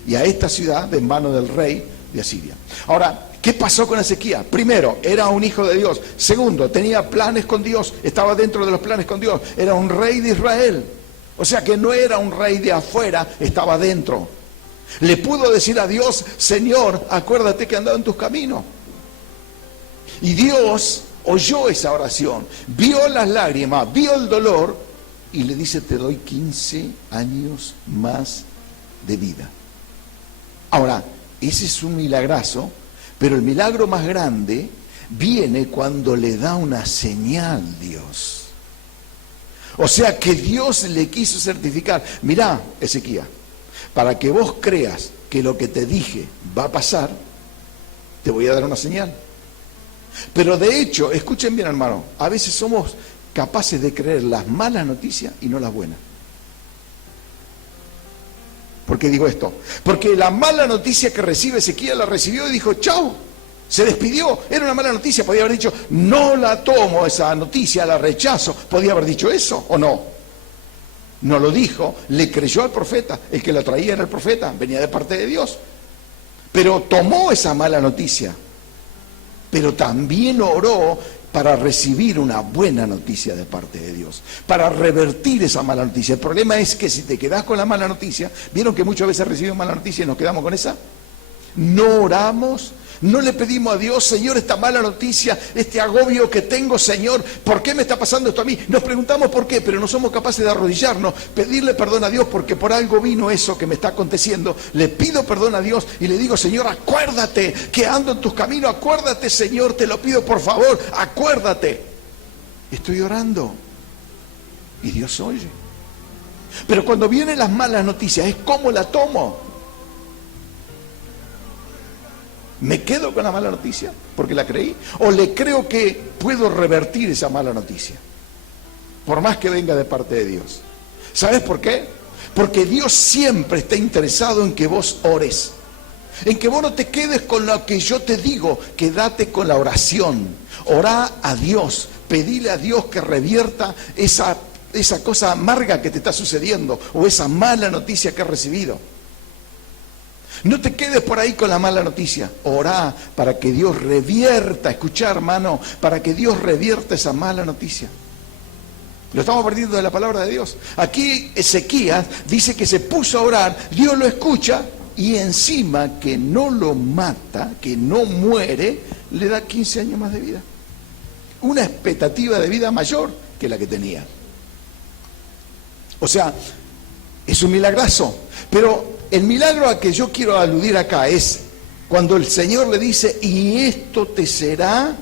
y a esta ciudad de mano del rey de Asiria. Ahora, ¿qué pasó con Ezequías? Primero, era un hijo de Dios. Segundo, tenía planes con Dios, estaba dentro de los planes con Dios. Era un rey de Israel. O sea que no era un rey de afuera, estaba dentro. Le pudo decir a Dios: Señor, acuérdate que he andado en tus caminos. Y Dios oyó esa oración, vio las lágrimas, vio el dolor y le dice: te doy 15 años más de vida. Ahora, ese es un milagrazo, pero el milagro más grande viene cuando le da una señal Dios. O sea que Dios le quiso certificar: mirá, Ezequías, para que vos creas que lo que te dije va a pasar, te voy a dar una señal. Pero de hecho, escuchen bien, hermano, a veces somos capaces de creer las malas noticias y no las buenas. ¿Por qué digo esto? Porque la mala noticia que recibe Ezequías la recibió y dijo: chau, se despidió. Era una mala noticia, podía haber dicho: no la tomo esa noticia, la rechazo. ¿Podía haber dicho eso o no? No lo dijo, le creyó al profeta. El que la traía era el profeta, venía de parte de Dios. Pero tomó esa mala noticia, pero también oró para recibir una buena noticia de parte de Dios, para revertir esa mala noticia. El problema es que si te quedás con la mala noticia, ¿vieron que muchas veces recibimos mala noticia y nos quedamos con esa? No oramos, no le pedimos a Dios: Señor, esta mala noticia, este agobio que tengo, Señor, ¿por qué me está pasando esto a mí? Nos preguntamos por qué, pero no somos capaces de arrodillarnos, pedirle perdón a Dios, porque por algo vino eso que me está aconteciendo. Le pido perdón a Dios y le digo: Señor, acuérdate que ando en tus caminos, acuérdate, Señor, te lo pido por favor, acuérdate. Estoy orando y Dios oye. Pero cuando vienen las malas noticias, es cómo la tomo. ¿Me quedo con la mala noticia porque la creí? ¿O le creo que puedo revertir esa mala noticia? Por más que venga de parte de Dios. ¿Sabes por qué? Porque Dios siempre está interesado en que vos ores. En que vos no te quedes con lo que yo te digo, quédate con la oración. Orá a Dios, pedile a Dios que revierta esa cosa amarga que te está sucediendo o esa mala noticia que has recibido. No te quedes por ahí con la mala noticia. Orá para que Dios revierta, escuchá, hermano, para que Dios revierta esa mala noticia. Lo estamos perdiendo de la palabra de Dios. Aquí Ezequías dice que se puso a orar, Dios lo escucha y encima que no lo mata, que no muere, le da 15 años más de vida. Una expectativa de vida mayor que la que tenía. O sea, es un milagrazo. Pero el milagro a que yo quiero aludir acá es cuando el Señor le dice, y esto te será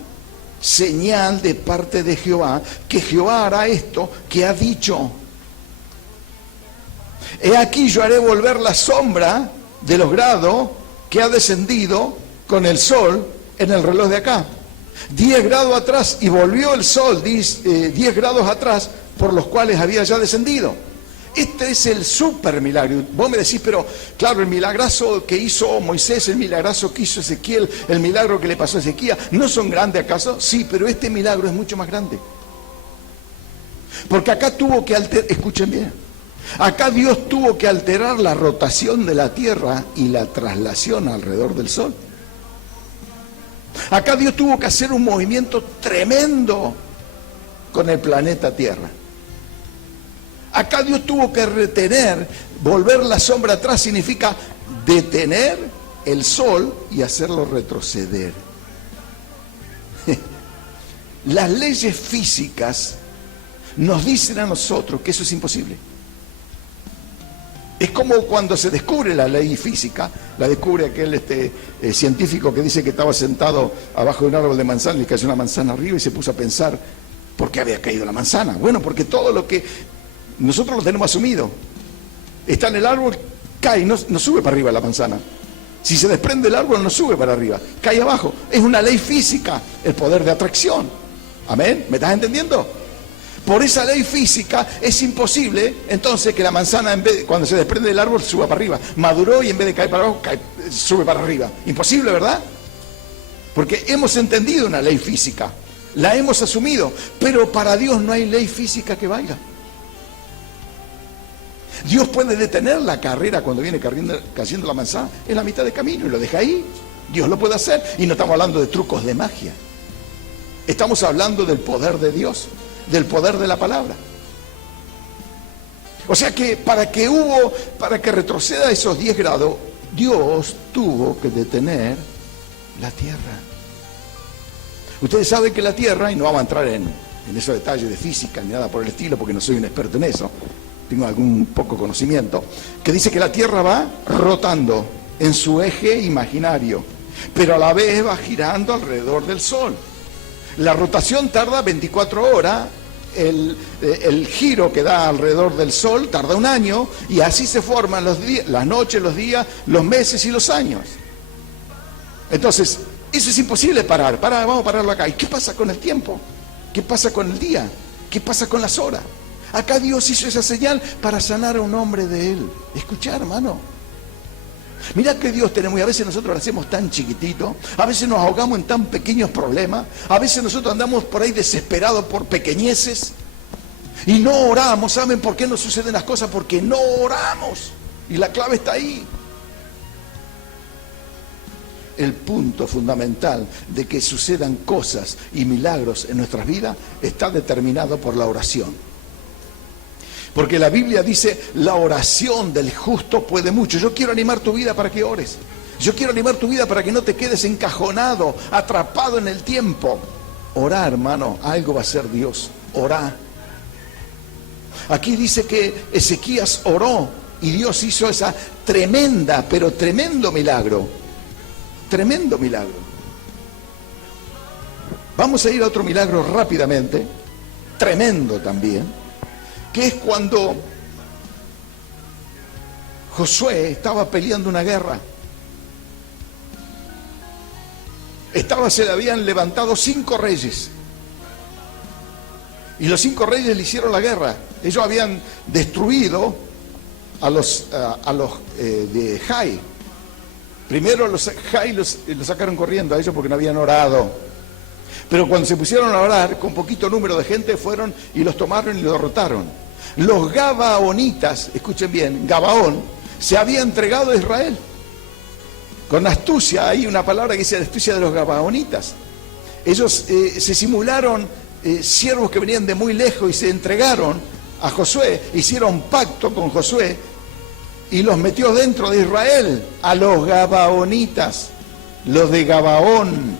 señal de parte de Jehová, que Jehová hará esto que ha dicho. He aquí yo haré volver la sombra de los grados que ha descendido con el sol en el reloj de acá. 10 grados atrás, y volvió el sol 10 grados atrás, por los cuales había ya descendido. Este es el super milagro. Vos me decís, pero claro, el milagrazo que hizo Moisés, el milagrazo que hizo Ezequiel, el milagro que le pasó a Ezequías, ¿no son grandes acaso? Sí, pero este milagro es mucho más grande. Porque acá tuvo que alterar, escuchen bien, acá Dios tuvo que alterar la rotación de la tierra y la traslación alrededor del sol. Acá Dios tuvo que hacer un movimiento tremendo con el planeta Tierra. Acá Dios tuvo que retener, volver la sombra atrás significa detener el sol y hacerlo retroceder. Las leyes físicas nos dicen a nosotros que eso es imposible. Es como cuando se descubre la ley física, la descubre aquel científico que dice que estaba sentado abajo de un árbol de manzana y le cayó una manzana arriba y se puso a pensar, ¿por qué había caído la manzana? Bueno, porque todo lo que nosotros lo tenemos asumido. Está en el árbol, cae, no sube para arriba la manzana. Si se desprende el árbol, no sube para arriba, cae abajo. Es una ley física, el poder de atracción. ¿Amén? ¿Me estás entendiendo? Por esa ley física es imposible entonces que la manzana, cuando se desprende del árbol, suba para arriba. Maduró y en vez de caer para abajo, sube para arriba. Imposible, ¿verdad? Porque hemos entendido una ley física, la hemos asumido, pero para Dios no hay ley física que valga. Dios puede detener la carrera cuando viene cayendo la manzana en la mitad del camino y lo deja ahí. Dios lo puede hacer. Y no estamos hablando de trucos de magia. Estamos hablando del poder de Dios, del poder de la palabra. O sea que para que retroceda esos 10 grados, Dios tuvo que detener la tierra. Ustedes saben que la tierra, y no vamos a entrar en esos detalles de física ni nada por el estilo, porque no soy un experto en eso, tengo algún poco conocimiento, que dice que la tierra va rotando en su eje imaginario, pero a la vez va girando alrededor del sol. La rotación tarda 24 horas, el giro que da alrededor del sol tarda un año, y así se forman los días, las noches, los días, los meses y los años. Entonces, eso es imposible parar. Vamos a pararlo acá. ¿Y qué pasa con el tiempo? ¿Qué pasa con el día? ¿Qué pasa con las horas? Acá Dios hizo esa señal para sanar a un hombre de él. Escuchá, hermano. Mirá que Dios tenemos, y a veces nosotros lo hacemos tan chiquitito, a veces nos ahogamos en tan pequeños problemas, a veces nosotros andamos por ahí desesperados por pequeñeces y no oramos. ¿Saben por qué nos suceden las cosas? Porque no oramos, y la clave está ahí. El punto fundamental de que sucedan cosas y milagros en nuestras vidas está determinado por la oración. Porque la Biblia dice, la oración del justo puede mucho. Yo quiero animar tu vida para que ores. Yo quiero animar tu vida para que no te quedes encajonado, atrapado en el tiempo. Orá, hermano, algo va a hacer Dios. Orá. Aquí dice que Ezequías oró y Dios hizo esa tremenda, pero tremendo milagro. Tremendo milagro. Vamos a ir a otro milagro rápidamente. Tremendo también. Que es cuando Josué estaba peleando una guerra. Se le habían levantado 5 reyes. Y los 5 reyes le hicieron la guerra. Ellos habían destruido a los de Jai. Primero los Jai los sacaron corriendo a ellos porque no habían orado. Pero cuando se pusieron a orar, con poquito número de gente fueron y los tomaron y los derrotaron. Los gabaonitas, escuchen bien, Gabaón, se había entregado a Israel. Con astucia, hay una palabra que dice la astucia de los gabaonitas. Ellos se simularon siervos que venían de muy lejos y se entregaron a Josué, hicieron pacto con Josué y los metió dentro de Israel, a los gabaonitas, los de Gabaón.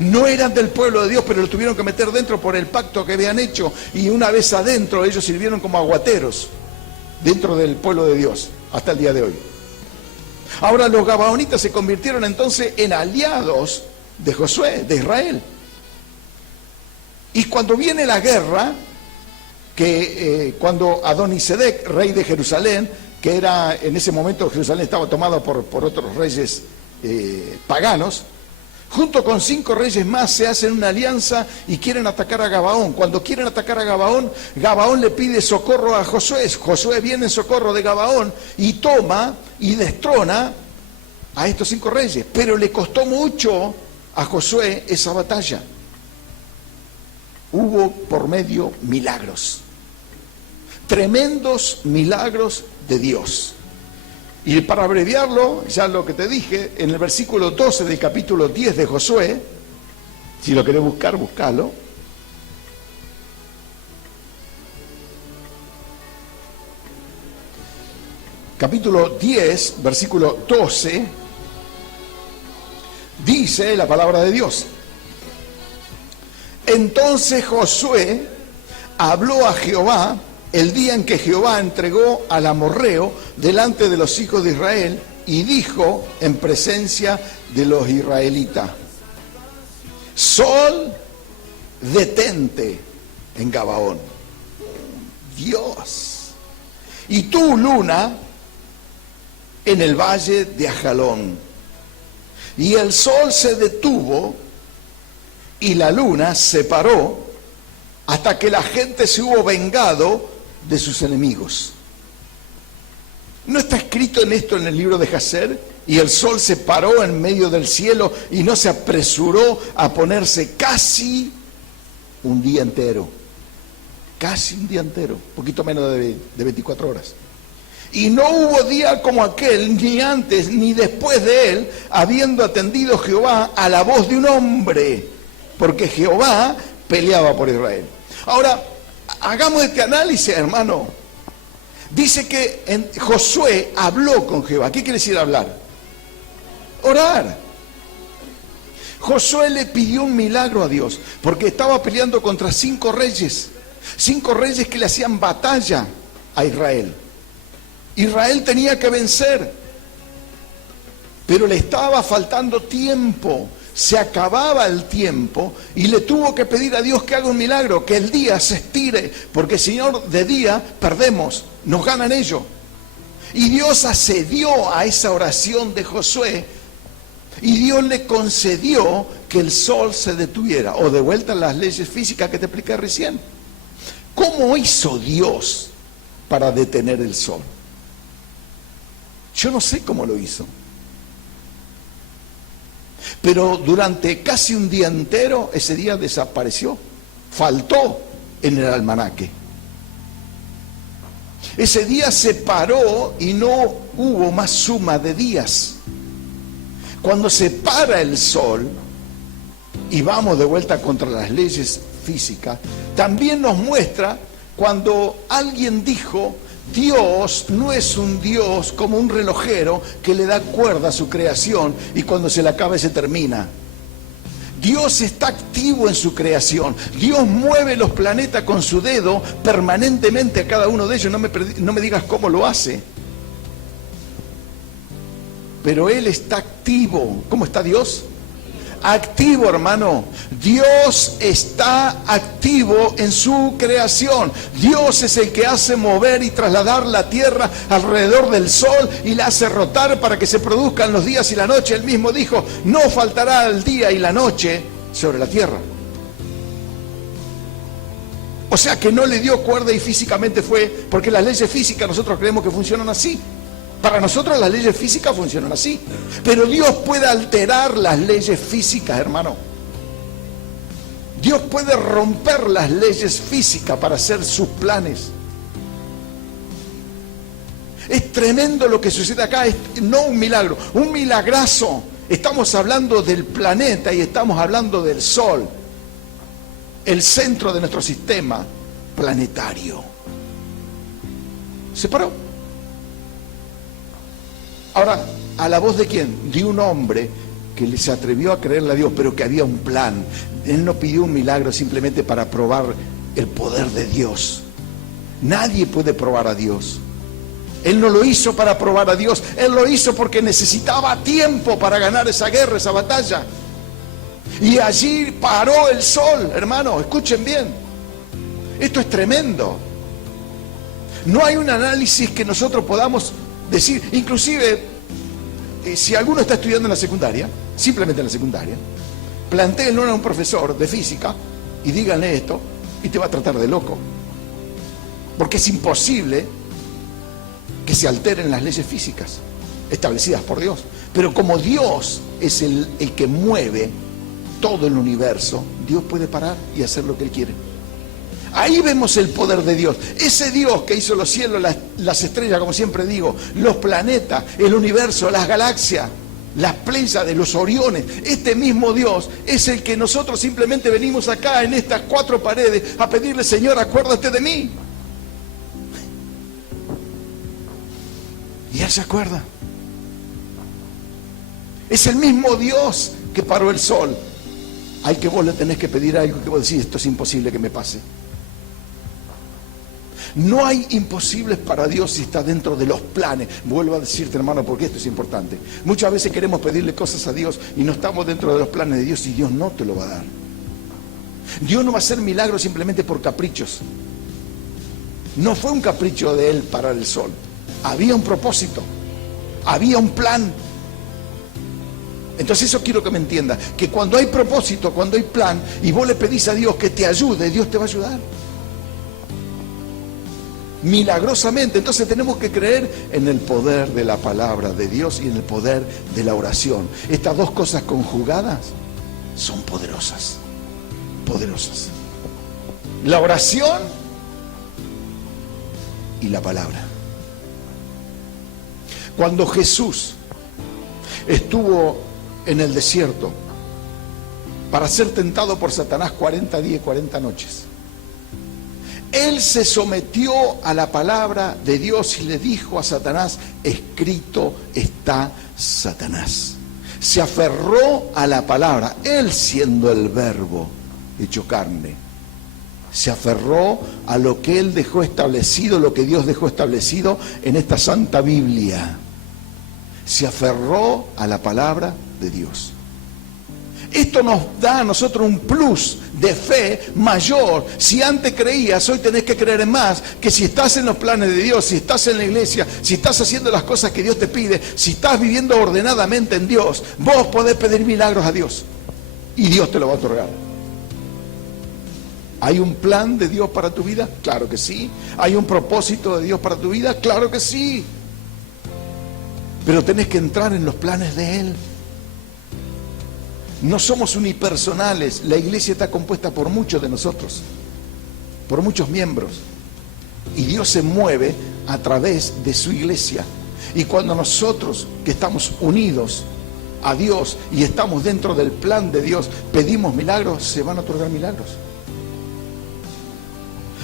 No eran del pueblo de Dios, pero lo tuvieron que meter dentro por el pacto que habían hecho, y una vez adentro ellos sirvieron como aguateros dentro del pueblo de Dios hasta el día de hoy. Ahora los gabaonitas se convirtieron entonces en aliados de Josué, de Israel. Y cuando viene la guerra, cuando Adonisedec, rey de Jerusalén, que era en ese momento Jerusalén estaba tomado por otros reyes paganos, junto con 5 reyes más se hacen una alianza y quieren atacar a Gabaón. Cuando quieren atacar a Gabaón, Gabaón le pide socorro a Josué. Josué viene en socorro de Gabaón y toma y destrona a estos 5 reyes. Pero le costó mucho a Josué esa batalla. Hubo por medio milagros, tremendos milagros de Dios. Y para abreviarlo, ya lo que te dije, en el versículo 12 del capítulo 10 de Josué, si lo querés buscar, buscalo. Capítulo 10, versículo 12, dice la palabra de Dios: entonces Josué habló a Jehová el día en que Jehová entregó al amorreo delante de los hijos de Israel, y dijo en presencia de los israelitas: sol, detente en Gabaón. Dios. Y tú, luna, en el valle de Ajalón. Y el sol se detuvo y la luna se paró hasta que la gente se hubo vengado de sus enemigos. ¿No está escrito en esto en el libro de Jacer? Y el sol se paró en medio del cielo y no se apresuró a ponerse casi un día entero. Casi un día entero, poquito menos de 24 horas. Y no hubo día como aquel, ni antes ni después de él, habiendo atendido Jehová a la voz de un hombre, porque Jehová peleaba por Israel. Ahora, hagamos este análisis, hermano. Dice que Josué habló con Jehová. ¿Qué quiere decir hablar? Orar. Josué le pidió un milagro a Dios, porque estaba peleando contra 5 reyes. 5 reyes que le hacían batalla a Israel. Israel tenía que vencer, pero le estaba faltando tiempo. Se acababa el tiempo y le tuvo que pedir a Dios que haga un milagro, que el día se estire, porque Señor, de día perdemos, nos ganan ellos. Y Dios accedió a esa oración de Josué y Dios le concedió que el sol se detuviera, o de vuelta a las leyes físicas que te expliqué recién. ¿Cómo hizo Dios para detener el sol? Yo no sé cómo lo hizo. Pero durante casi un día entero, ese día desapareció, faltó en el almanaque. Ese día se paró y no hubo más suma de días. Cuando se para el sol, y vamos de vuelta contra las leyes físicas, también nos muestra cuando alguien dijo: Dios no es un Dios como un relojero que le da cuerda a su creación y cuando se le acaba se termina. Dios está activo en su creación. Dios mueve los planetas con su dedo permanentemente a cada uno de ellos. No me digas cómo lo hace. Pero Él está activo. ¿Cómo está Dios? Activo, hermano. Dios está activo en su creación. Dios es el que hace mover y trasladar la tierra alrededor del sol y la hace rotar para que se produzcan los días y la noche. Él mismo dijo: no faltará el día y la noche sobre la tierra. O sea que no le dio cuerda y físicamente fue, porque las leyes físicas nosotros creemos que funcionan así. Para nosotros las leyes físicas funcionan así. Pero Dios puede alterar las leyes físicas, hermano. Dios puede romper las leyes físicas para hacer sus planes. Es tremendo lo que sucede acá. Es no un milagro, un milagrazo. Estamos hablando del planeta y estamos hablando del sol. el centro de nuestro sistema planetario. Se paró. Ahora, ¿a la voz de quién? De un hombre que se atrevió a creerle a Dios, pero que había un plan. Él no pidió un milagro simplemente para probar el poder de Dios. Nadie puede probar a Dios. Él no lo hizo para probar a Dios. Él lo hizo porque necesitaba tiempo para ganar esa guerra, esa batalla. Y allí paró el sol, hermano, escuchen bien. Esto es tremendo. No hay un análisis que nosotros podamos decir, inclusive, si alguno está estudiando en la secundaria, simplemente en la secundaria, plantéenlo a un profesor de física y díganle esto y te va a tratar de loco. Porque es imposible que se alteren las leyes físicas establecidas por Dios. Pero como Dios es el que mueve todo el universo, Dios puede parar y hacer lo que Él quiere. Ahí vemos el poder de Dios. Ese Dios que hizo los cielos, las estrellas, como siempre digo, los planetas, el universo, las galaxias, las Pléyades, los Oriones. Este mismo Dios es el que nosotros simplemente venimos acá en estas 4 paredes a pedirle: Señor, acuérdate de mí. Y Él se acuerda. Es el mismo Dios que paró el sol. Hay que vos le tenés que pedir algo que vos decís: esto es imposible que me pase. No hay imposibles para Dios si está dentro de los planes. Vuelvo a decirte, hermano, porque esto es importante. Muchas veces queremos pedirle cosas a Dios y no estamos dentro de los planes de Dios, y Dios no te lo va a dar. Dios no va a hacer milagros simplemente por caprichos. No fue un capricho de Él parar el sol. Había un propósito, había un plan. Entonces eso quiero que me entienda, que cuando hay propósito, cuando hay plan, y vos le pedís a Dios que te ayude, Dios te va a ayudar milagrosamente. Entonces tenemos que creer en el poder de la palabra de Dios y en el poder de la oración. Estas dos cosas conjugadas son poderosas, poderosas. La oración y la palabra. Cuando Jesús estuvo en el desierto para ser tentado por Satanás 40 días y 40 noches, Él se sometió a la palabra de Dios y le dijo a Satanás: escrito está, Satanás. Se aferró a la palabra, Él siendo el verbo hecho carne. Se aferró a lo que Él dejó establecido, lo que Dios dejó establecido en esta Santa Biblia. Se aferró a la palabra de Dios. Esto nos da a nosotros un plus de fe mayor. Si antes creías, hoy tenés que creer más. Que si estás en los planes de Dios, si estás en la iglesia, si estás haciendo las cosas que Dios te pide, si estás viviendo ordenadamente en Dios, vos podés pedir milagros a Dios y Dios te lo va a otorgar. ¿Hay un plan de Dios para tu vida? Claro que sí. ¿Hay un propósito de Dios para tu vida? Claro que sí. Pero tenés que entrar en los planes de Él. No somos unipersonales. La iglesia está compuesta por muchos de nosotros, por muchos miembros. Y Dios se mueve a través de su iglesia. Y cuando nosotros, que estamos unidos a Dios y estamos dentro del plan de Dios, pedimos milagros, se van a otorgar milagros.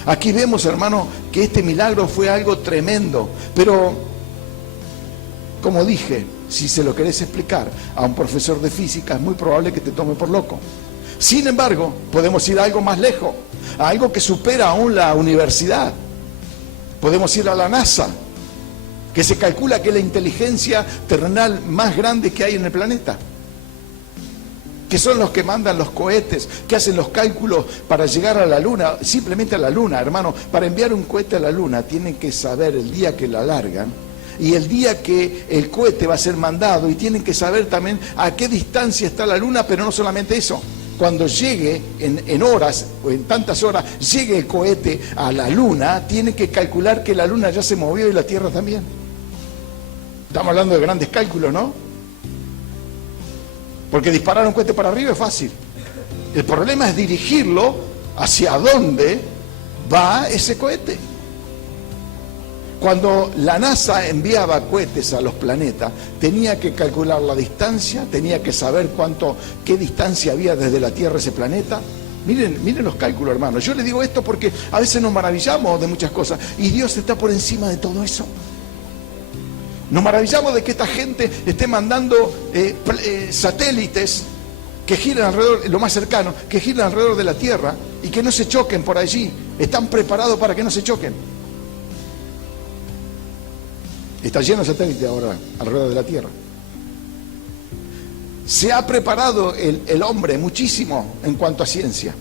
Aquí vemos, hermano, que este milagro fue algo tremendo. Pero, como dije, si se lo querés explicar a un profesor de física, es muy probable que te tome por loco. Sin embargo, podemos ir a algo más lejos, a algo que supera aún la universidad. Podemos ir a la NASA, que se calcula que es la inteligencia terrenal más grande que hay en el planeta. Que son los que mandan los cohetes, que hacen los cálculos para llegar a la luna, simplemente a la luna, hermano. Para enviar un cohete a la luna tienen que saber el día que la largan y el día que el cohete va a ser mandado, y tienen que saber también a qué distancia está la luna. Pero no solamente eso, cuando llegue en horas o en tantas horas llegue el cohete a la luna, tienen que calcular que la luna ya se movió y la Tierra también. Estamos hablando de grandes cálculos, ¿no? Porque disparar un cohete para arriba es fácil. El problema es dirigirlo hacia dónde va ese cohete. Cuando la NASA enviaba cohetes a los planetas, tenía que calcular la distancia, tenía que saber qué distancia había desde la Tierra a ese planeta, Miren los cálculos, hermanos. Yo les digo esto porque a veces nos maravillamos de muchas cosas y Dios está por encima de todo eso. Nos maravillamos de que esta gente esté mandando satélites que giran alrededor, lo más cercano, que giran alrededor de la Tierra y que no se choquen por allí. Están preparados para que no se choquen. Está lleno de satélites ahora alrededor de la Tierra. Se ha preparado el hombre muchísimo en cuanto a ciencia,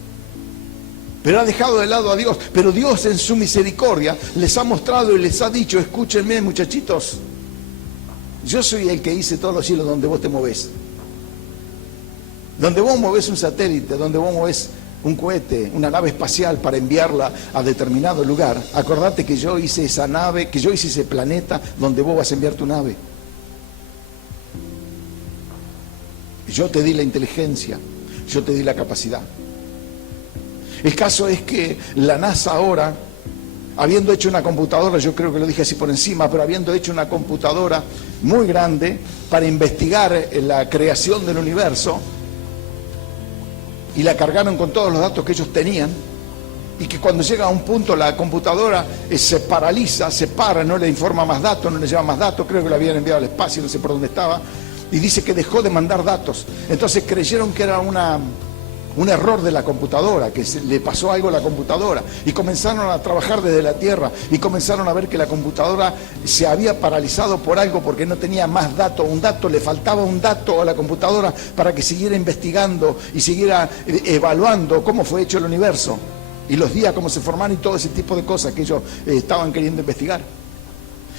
pero ha dejado de lado a Dios. Pero Dios en su misericordia les ha mostrado y les ha dicho: escúchenme, muchachitos, yo soy el que hice todos los cielos donde vos te movés. Donde vos movés un satélite, donde vos movés un cohete, una nave espacial para enviarla a determinado lugar, acordate que yo hice esa nave, que yo hice ese planeta donde vos vas a enviar tu nave. Yo te di la inteligencia, yo te di la capacidad. El caso es que la NASA ahora, habiendo hecho una computadora, yo creo que lo dije así por encima, pero habiendo hecho una computadora muy grande para investigar la creación del universo, y la cargaron con todos los datos que ellos tenían, y que cuando llega a un punto la computadora se paraliza, se para, no le informa más datos, no le lleva más datos, creo que lo habían enviado al espacio, no sé por dónde estaba, y dice que dejó de mandar datos. Entonces creyeron que era un error de la computadora, que le pasó algo a la computadora, y comenzaron a trabajar desde la Tierra y comenzaron a ver que la computadora se había paralizado por algo, porque no tenía más datos, le faltaba un dato a la computadora para que siguiera investigando y siguiera evaluando cómo fue hecho el universo y los días, cómo se formaron y todo ese tipo de cosas que ellos estaban queriendo investigar.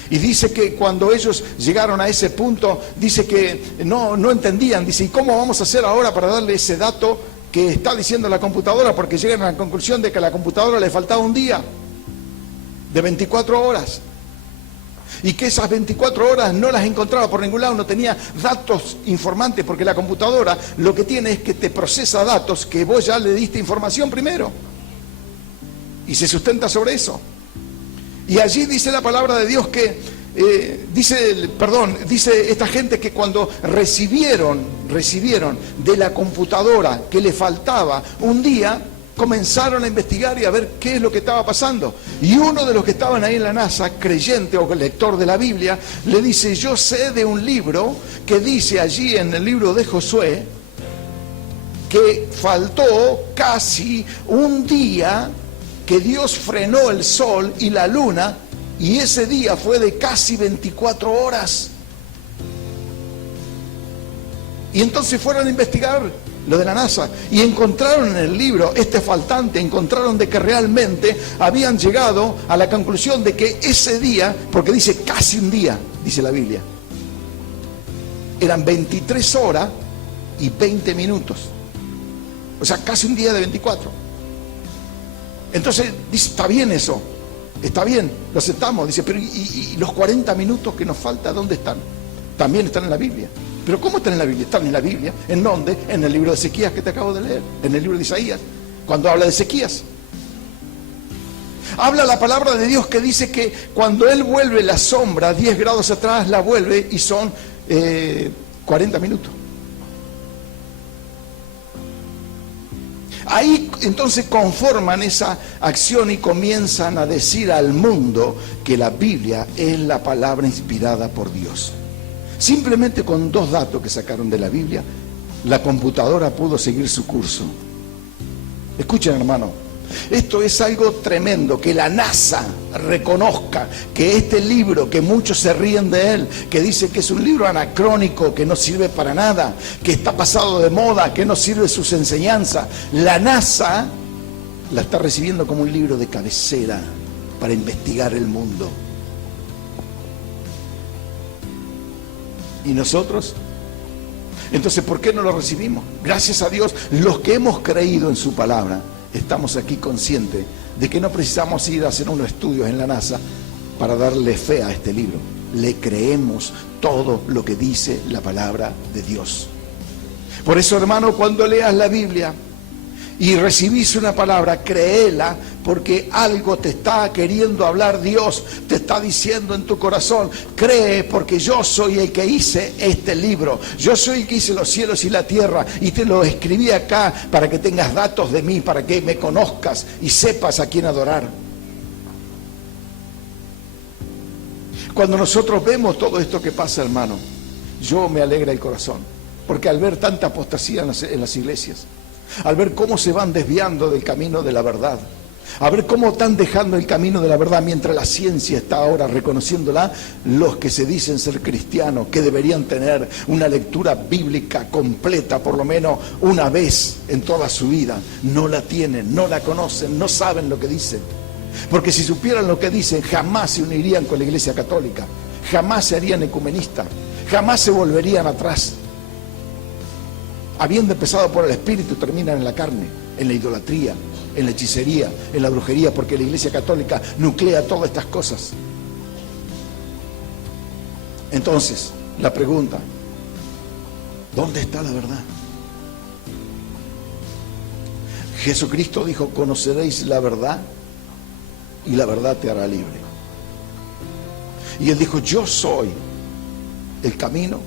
Y dice que cuando ellos llegaron a ese punto, dice que no entendían, dice: ¿y cómo vamos a hacer ahora para darle ese dato que está diciendo la computadora? Porque llegan a la conclusión de que a la computadora le faltaba un día de 24 horas y que esas 24 horas no las encontraba por ningún lado, no tenía datos informantes, porque la computadora lo que tiene es que te procesa datos que vos ya le diste información primero y se sustenta sobre eso. Y allí dice la palabra de Dios que dice esta gente que cuando recibieron de la computadora que le faltaba un día, comenzaron a investigar y a ver qué es lo que estaba pasando. Y uno de los que estaban ahí en la NASA, creyente o lector de la Biblia, le dice: yo sé de un libro que dice allí en el libro de Josué que faltó casi un día, que Dios frenó el sol y la luna, y ese día fue de casi 24 horas. Y entonces fueron a investigar lo de la NASA y encontraron en el libro este faltante, encontraron de que realmente habían llegado a la conclusión de que ese día, porque dice casi un día, dice la Biblia, eran 23 horas y 20 minutos. O sea, casi un día de 24. Entonces dice: está bien eso, está bien, lo aceptamos. Dice: pero ¿y los 40 minutos que nos falta, dónde están? También están en la Biblia. ¿Pero cómo están en la Biblia? Están en la Biblia. ¿En dónde? En el libro de Ezequías que te acabo de leer, en el libro de Isaías, cuando habla de Ezequías. Habla la palabra de Dios que dice que cuando Él vuelve la sombra 10 grados atrás, la vuelve y son 40 minutos. Ahí entonces conforman esa acción y comienzan a decir al mundo que la Biblia es la palabra inspirada por Dios. Simplemente con 2 datos que sacaron de la Biblia, la computadora pudo seguir su curso. Escuchen, hermano, esto es algo tremendo, que la NASA reconozca que este libro, que muchos se ríen de él, que dice que es un libro anacrónico, que no sirve para nada, que está pasado de moda, que no sirve sus enseñanzas, la NASA la está recibiendo como un libro de cabecera para investigar el mundo. ¿Y nosotros? Entonces, ¿por qué no lo recibimos? Gracias a Dios, los que hemos creído en su palabra, estamos aquí conscientes de que no precisamos ir a hacer unos estudios en la NASA para darle fe a este libro. Le creemos todo lo que dice la palabra de Dios. Por eso, hermano, cuando leas la Biblia y recibís una palabra, créela, porque algo te está queriendo hablar Dios, te está diciendo en tu corazón, cree, porque yo soy el que hice este libro, yo soy el que hice los cielos y la tierra, y te lo escribí acá para que tengas datos de mí, para que me conozcas y sepas a quién adorar. Cuando nosotros vemos todo esto que pasa, hermano, yo me alegra el corazón, porque al ver tanta apostasía en las iglesias, al ver cómo se van desviando del camino de la verdad, a ver cómo están dejando el camino de la verdad mientras la ciencia está ahora reconociéndola, los que se dicen ser cristianos, que deberían tener una lectura bíblica completa por lo menos una vez en toda su vida, no la tienen, no la conocen, no saben lo que dicen. Porque si supieran lo que dicen, jamás se unirían con la Iglesia Católica, jamás se harían ecumenistas, jamás se volverían atrás. Habiendo empezado por el espíritu, terminan en la carne, en la idolatría, en la hechicería, en la brujería, porque la Iglesia Católica nuclea todas estas cosas. Entonces, la pregunta, ¿dónde está la verdad? Jesucristo dijo, conoceréis la verdad y la verdad te hará libre. Y Él dijo, yo soy el camino,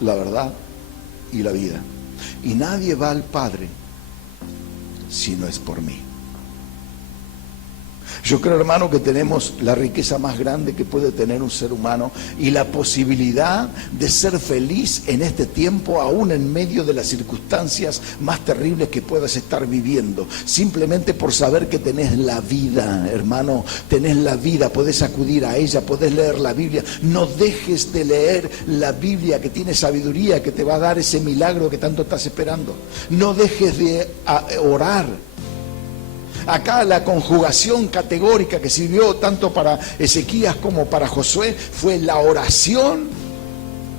la verdad y la vida. Y nadie va al Padre si no es por mí. Yo creo, hermano, que tenemos la riqueza más grande que puede tener un ser humano y la posibilidad de ser feliz en este tiempo, aún en medio de las circunstancias más terribles que puedas estar viviendo. Simplemente por saber que tenés la vida, hermano, tenés la vida, podés acudir a ella, podés leer la Biblia. No dejes de leer la Biblia, que tiene sabiduría, que te va a dar ese milagro que tanto estás esperando. No dejes de orar. Acá la conjugación categórica que sirvió tanto para Ezequías como para Josué fue la oración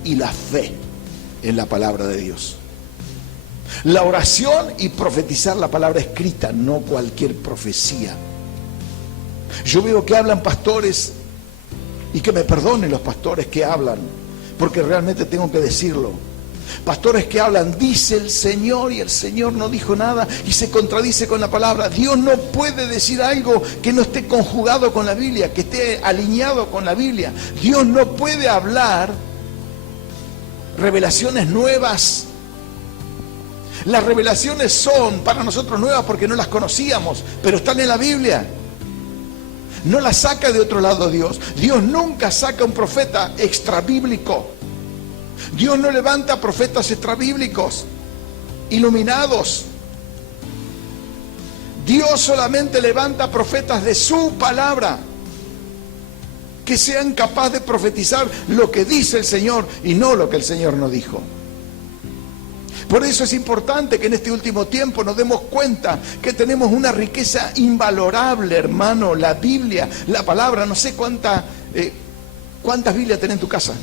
y la fe en la palabra de Dios. La oración y profetizar la palabra escrita, no cualquier profecía. Yo veo que hablan pastores, y que me perdonen los pastores que hablan, porque realmente tengo que decirlo. Pastores que hablan, dice el Señor, y el Señor no dijo nada y se contradice con la palabra. Dios no puede decir algo que no esté conjugado con la Biblia, que esté alineado con la Biblia. Dios no puede hablar revelaciones nuevas. Las revelaciones son para nosotros nuevas porque no las conocíamos, pero están en la Biblia. No las saca de otro lado Dios. Dios nunca saca un profeta extrabíblico. Dios no levanta profetas extrabíblicos, iluminados. Dios solamente levanta profetas de su palabra, que sean capaces de profetizar lo que dice el Señor y no lo que el Señor no dijo. Por eso es importante que en este último tiempo nos demos cuenta que tenemos una riqueza invalorable, hermano, la Biblia, la palabra. No sé cuántas Biblias tenés en tu casa.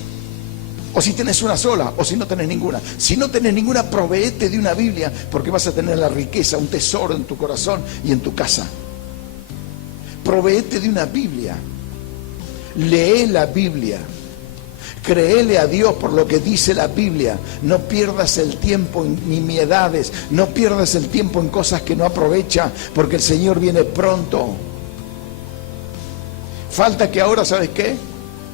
O si tenés una sola, o si no tenés ninguna. Si no tenés ninguna, proveete de una Biblia, porque vas a tener la riqueza, un tesoro en tu corazón y en tu casa. Proveete de una Biblia. Lee la Biblia. Créele a Dios por lo que dice la Biblia. No pierdas el tiempo en nimiedades. No pierdas el tiempo en cosas que no aprovecha, porque el Señor viene pronto. Falta que ahora, ¿sabes qué?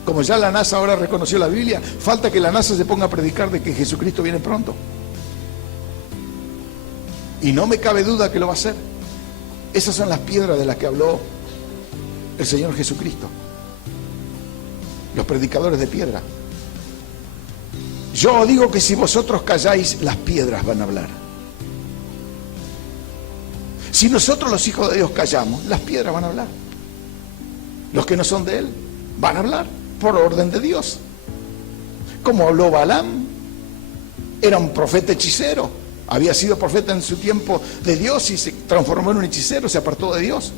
Como ya la NASA ahora reconoció la Biblia, falta que la NASA se ponga a predicar de que Jesucristo viene pronto. Y no me cabe duda que lo va a hacer. Esas son las piedras de las que habló el Señor Jesucristo. Los predicadores de piedra. Yo digo que si vosotros calláis, las piedras van a hablar. Si nosotros los hijos de Dios callamos, las piedras van a hablar. Los que no son de Él van a hablar por orden de Dios. Como habló Balaam, era un profeta hechicero, había sido profeta en su tiempo de Dios y se transformó en un hechicero, se apartó de Dios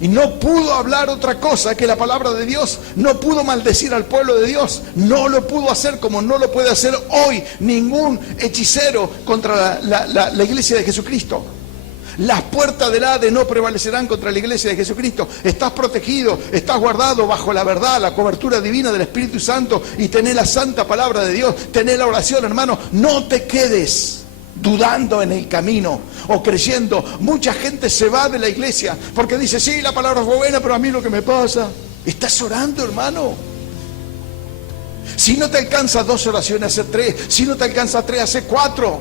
y no pudo hablar otra cosa que la palabra de Dios. No pudo maldecir al pueblo de Dios, no lo pudo hacer, como no lo puede hacer hoy ningún hechicero contra la iglesia de Jesucristo. Las puertas del Hades no prevalecerán contra la iglesia de Jesucristo. Estás protegido, estás guardado bajo la verdad, la cobertura divina del Espíritu Santo, y tenés la santa palabra de Dios, tenés la oración, hermano. No te quedes dudando en el camino o creyendo. Mucha gente se va de la iglesia porque dice, sí, la palabra fue buena, pero a mí lo que me pasa. ¿Estás orando, hermano? Si no te alcanza 2 oraciones, hace 3. Si no te alcanza 3, hace 4.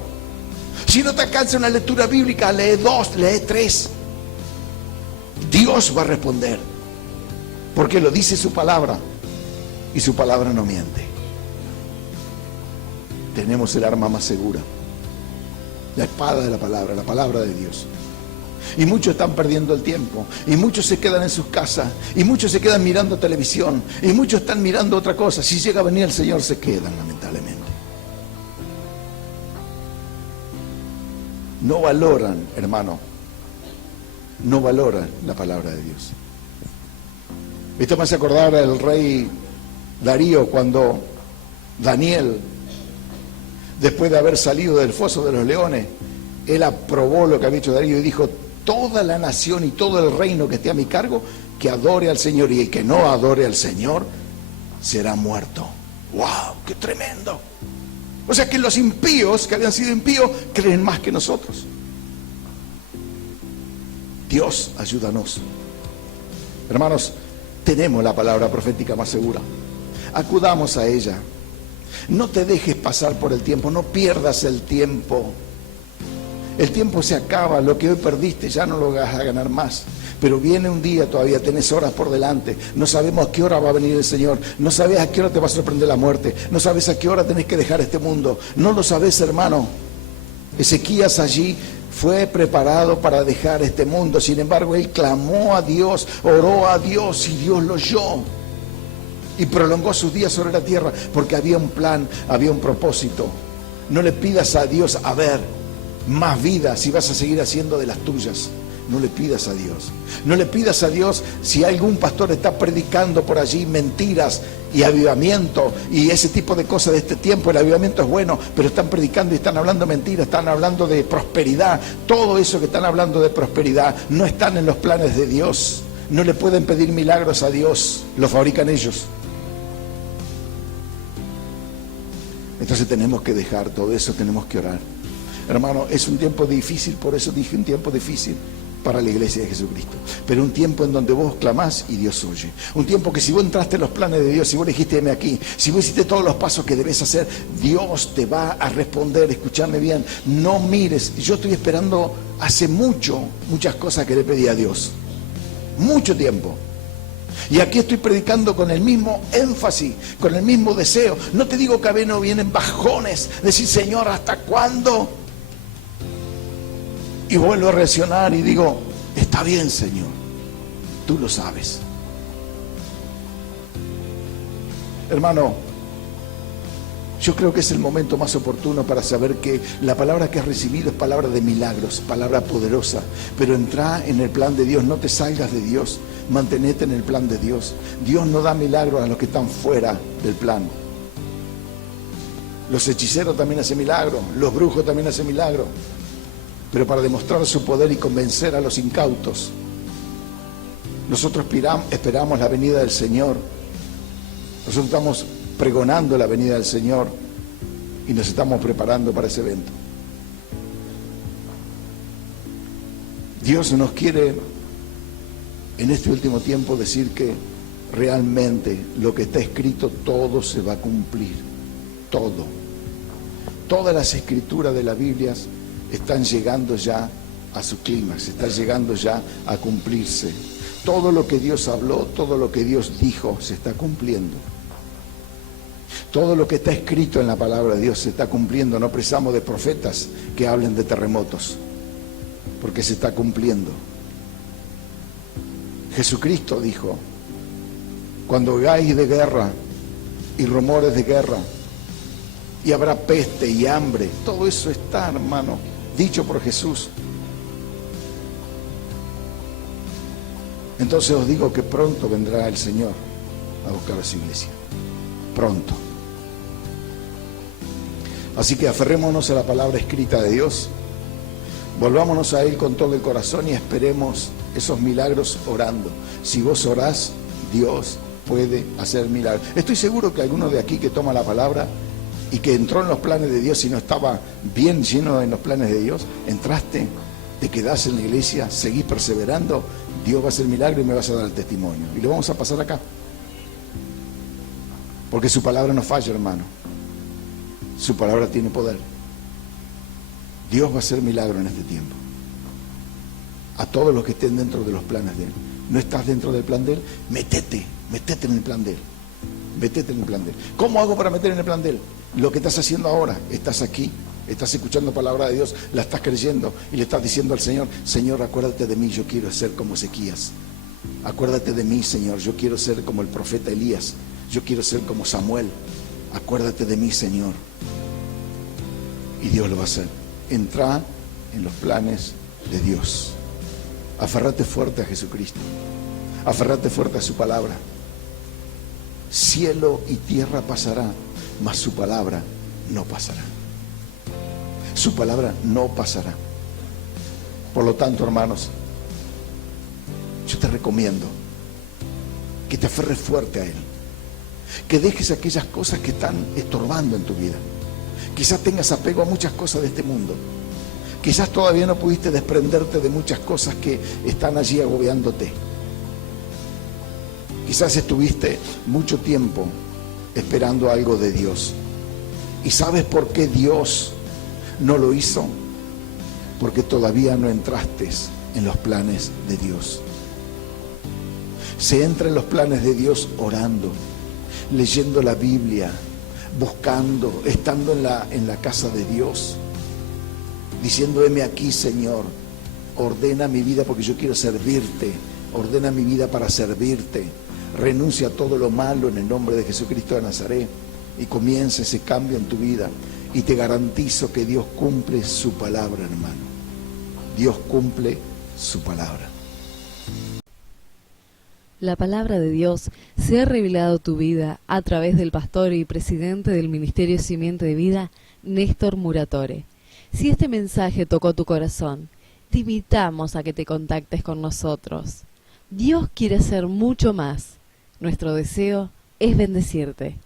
Si no te alcanza una lectura bíblica, lee 2, lee 3. Dios va a responder, porque lo dice su palabra, y su palabra no miente. Tenemos el arma más segura, la espada de la palabra de Dios. Y muchos están perdiendo el tiempo, y muchos se quedan en sus casas, y muchos se quedan mirando televisión, y muchos están mirando otra cosa. Si llega a venir el Señor, se quedan, lamentablemente. No valoran, hermano, no valoran la palabra de Dios. Esto me hace acordar al rey Darío, cuando Daniel, después de haber salido del foso de los leones, él aprobó lo que había hecho Darío y dijo: toda la nación y todo el reino que esté a mi cargo, que adore al Señor, y el que no adore al Señor será muerto. ¡Wow! ¡Qué tremendo! O sea que los impíos, que habían sido impíos, creen más que nosotros. Dios, ayúdanos. Hermanos, tenemos la palabra profética más segura. Acudamos a ella. No te dejes pasar por el tiempo, no pierdas el tiempo. El tiempo se acaba, lo que hoy perdiste ya no lo vas a ganar más. Pero viene un día, todavía tenés horas por delante. No sabemos a qué hora va a venir el Señor. No sabes a qué hora te va a sorprender la muerte. No sabes a qué hora tenés que dejar este mundo. No lo sabes, hermano. Ezequías allí fue preparado para dejar este mundo. Sin embargo, él clamó a Dios, oró a Dios y Dios lo oyó. Y prolongó sus días sobre la tierra porque había un plan, había un propósito. No le pidas a Dios, a ver, más vida si vas a seguir haciendo de las tuyas. No le pidas a Dios. No le pidas a Dios si algún pastor está predicando por allí mentiras y avivamiento y ese tipo de cosas de este tiempo. El avivamiento es bueno, pero están predicando y están hablando mentiras, están hablando de prosperidad. Todo eso que están hablando de prosperidad no están en los planes de Dios. No le pueden pedir milagros a Dios, lo fabrican ellos. Entonces tenemos que dejar todo eso, tenemos que orar. Hermano, es un tiempo difícil, por eso dije un tiempo difícil para la iglesia de Jesucristo. Pero un tiempo en donde vos clamás y Dios oye. Un tiempo que si vos entraste en los planes de Dios, si vos le dijiste heme aquí, si vos hiciste todos los pasos que debes hacer, Dios te va a responder. Escuchame bien, no mires. Yo estoy esperando hace muchas cosas que le pedí a Dios. Mucho tiempo. Y aquí estoy predicando con el mismo énfasis, con el mismo deseo. No te digo que a veces no vienen bajones, decir, Señor, ¿hasta cuándo? Y vuelvo a reaccionar y digo, está bien, Señor, tú lo sabes. Hermano, yo creo que es el momento más oportuno para saber que la palabra que has recibido es palabra de milagros, palabra poderosa. Pero entra en el plan de Dios, no te salgas de Dios, mantenete en el plan de Dios. Dios no da milagros a los que están fuera del plan. Los hechiceros también hacen milagros, los brujos también hacen milagros. Pero para demostrar su poder y convencer a los incautos, nosotros esperamos la venida del Señor. Nosotros estamos pregonando la venida del Señor y nos estamos preparando para ese evento. Dios nos quiere en este último tiempo decir que realmente lo que está escrito, todo se va a cumplir. Todo. Todas las escrituras de la Biblia están llegando ya a su clímax, están llegando ya a cumplirse. Todo lo que Dios habló, todo lo que Dios dijo, se está cumpliendo. Todo lo que está escrito en la palabra de Dios se está cumpliendo. No precisamos de profetas que hablen de terremotos, porque se está cumpliendo. Jesucristo dijo, cuando oigáis de guerra y rumores de guerra, y habrá peste y hambre, todo eso está, hermano, dicho por Jesús. Entonces os digo que pronto vendrá el Señor a buscar a su iglesia. Pronto. Así que aferrémonos a la palabra escrita de Dios, volvámonos a Él con todo el corazón y esperemos esos milagros orando. Si vos orás, Dios puede hacer milagros. Estoy seguro que alguno de aquí que toma la palabra y que entró en los planes de Dios y no estaba bien lleno en los planes de Dios, entraste, te quedás en la iglesia, seguís perseverando, Dios va a hacer milagro y me vas a dar el testimonio. Y lo vamos a pasar acá. Porque su palabra no falla, hermano. Su palabra tiene poder. Dios va a hacer milagro en este tiempo. A todos los que estén dentro de los planes de Él. ¿No estás dentro del plan de Él? Métete en el plan de Él. Métete en el plan de Él. ¿Cómo hago para meter en el plan de Él? Lo que estás haciendo ahora, estás aquí, estás escuchando palabra de Dios, la estás creyendo y le estás diciendo al Señor: Señor, acuérdate de mí, yo quiero ser como Ezequías. Acuérdate de mí, Señor, yo quiero ser como el profeta Elías. Yo quiero ser como Samuel. Acuérdate de mí, Señor. Y Dios lo va a hacer. Entra en los planes de Dios. Aferrate fuerte a Jesucristo. Aferrate fuerte a su palabra. Cielo y tierra pasará, mas su palabra no pasará. Su palabra no pasará. Por lo tanto, hermanos, yo te recomiendo que te aferres fuerte a Él. Que dejes aquellas cosas que están estorbando en tu vida. Quizás tengas apego a muchas cosas de este mundo. Quizás todavía no pudiste desprenderte de muchas cosas que están allí agobiándote. Quizás estuviste mucho tiempo esperando algo de Dios. ¿Y sabes por qué Dios no lo hizo? Porque todavía no entraste en los planes de Dios. Se entra en los planes de Dios orando, leyendo la Biblia, buscando, estando en la casa de Dios, diciendo: heme aquí, Señor, ordena mi vida porque yo quiero servirte, ordena mi vida para servirte, renuncia a todo lo malo en el nombre de Jesucristo de Nazaret, y comienza ese cambio en tu vida, y te garantizo que Dios cumple su palabra, hermano. Dios cumple su palabra. La palabra de Dios se ha revelado a tu vida a través del pastor y presidente del Ministerio Simiente de Vida, Néstor Muratore. Si este mensaje tocó tu corazón, te invitamos a que te contactes con nosotros. Dios quiere hacer mucho más. Nuestro deseo es bendecirte.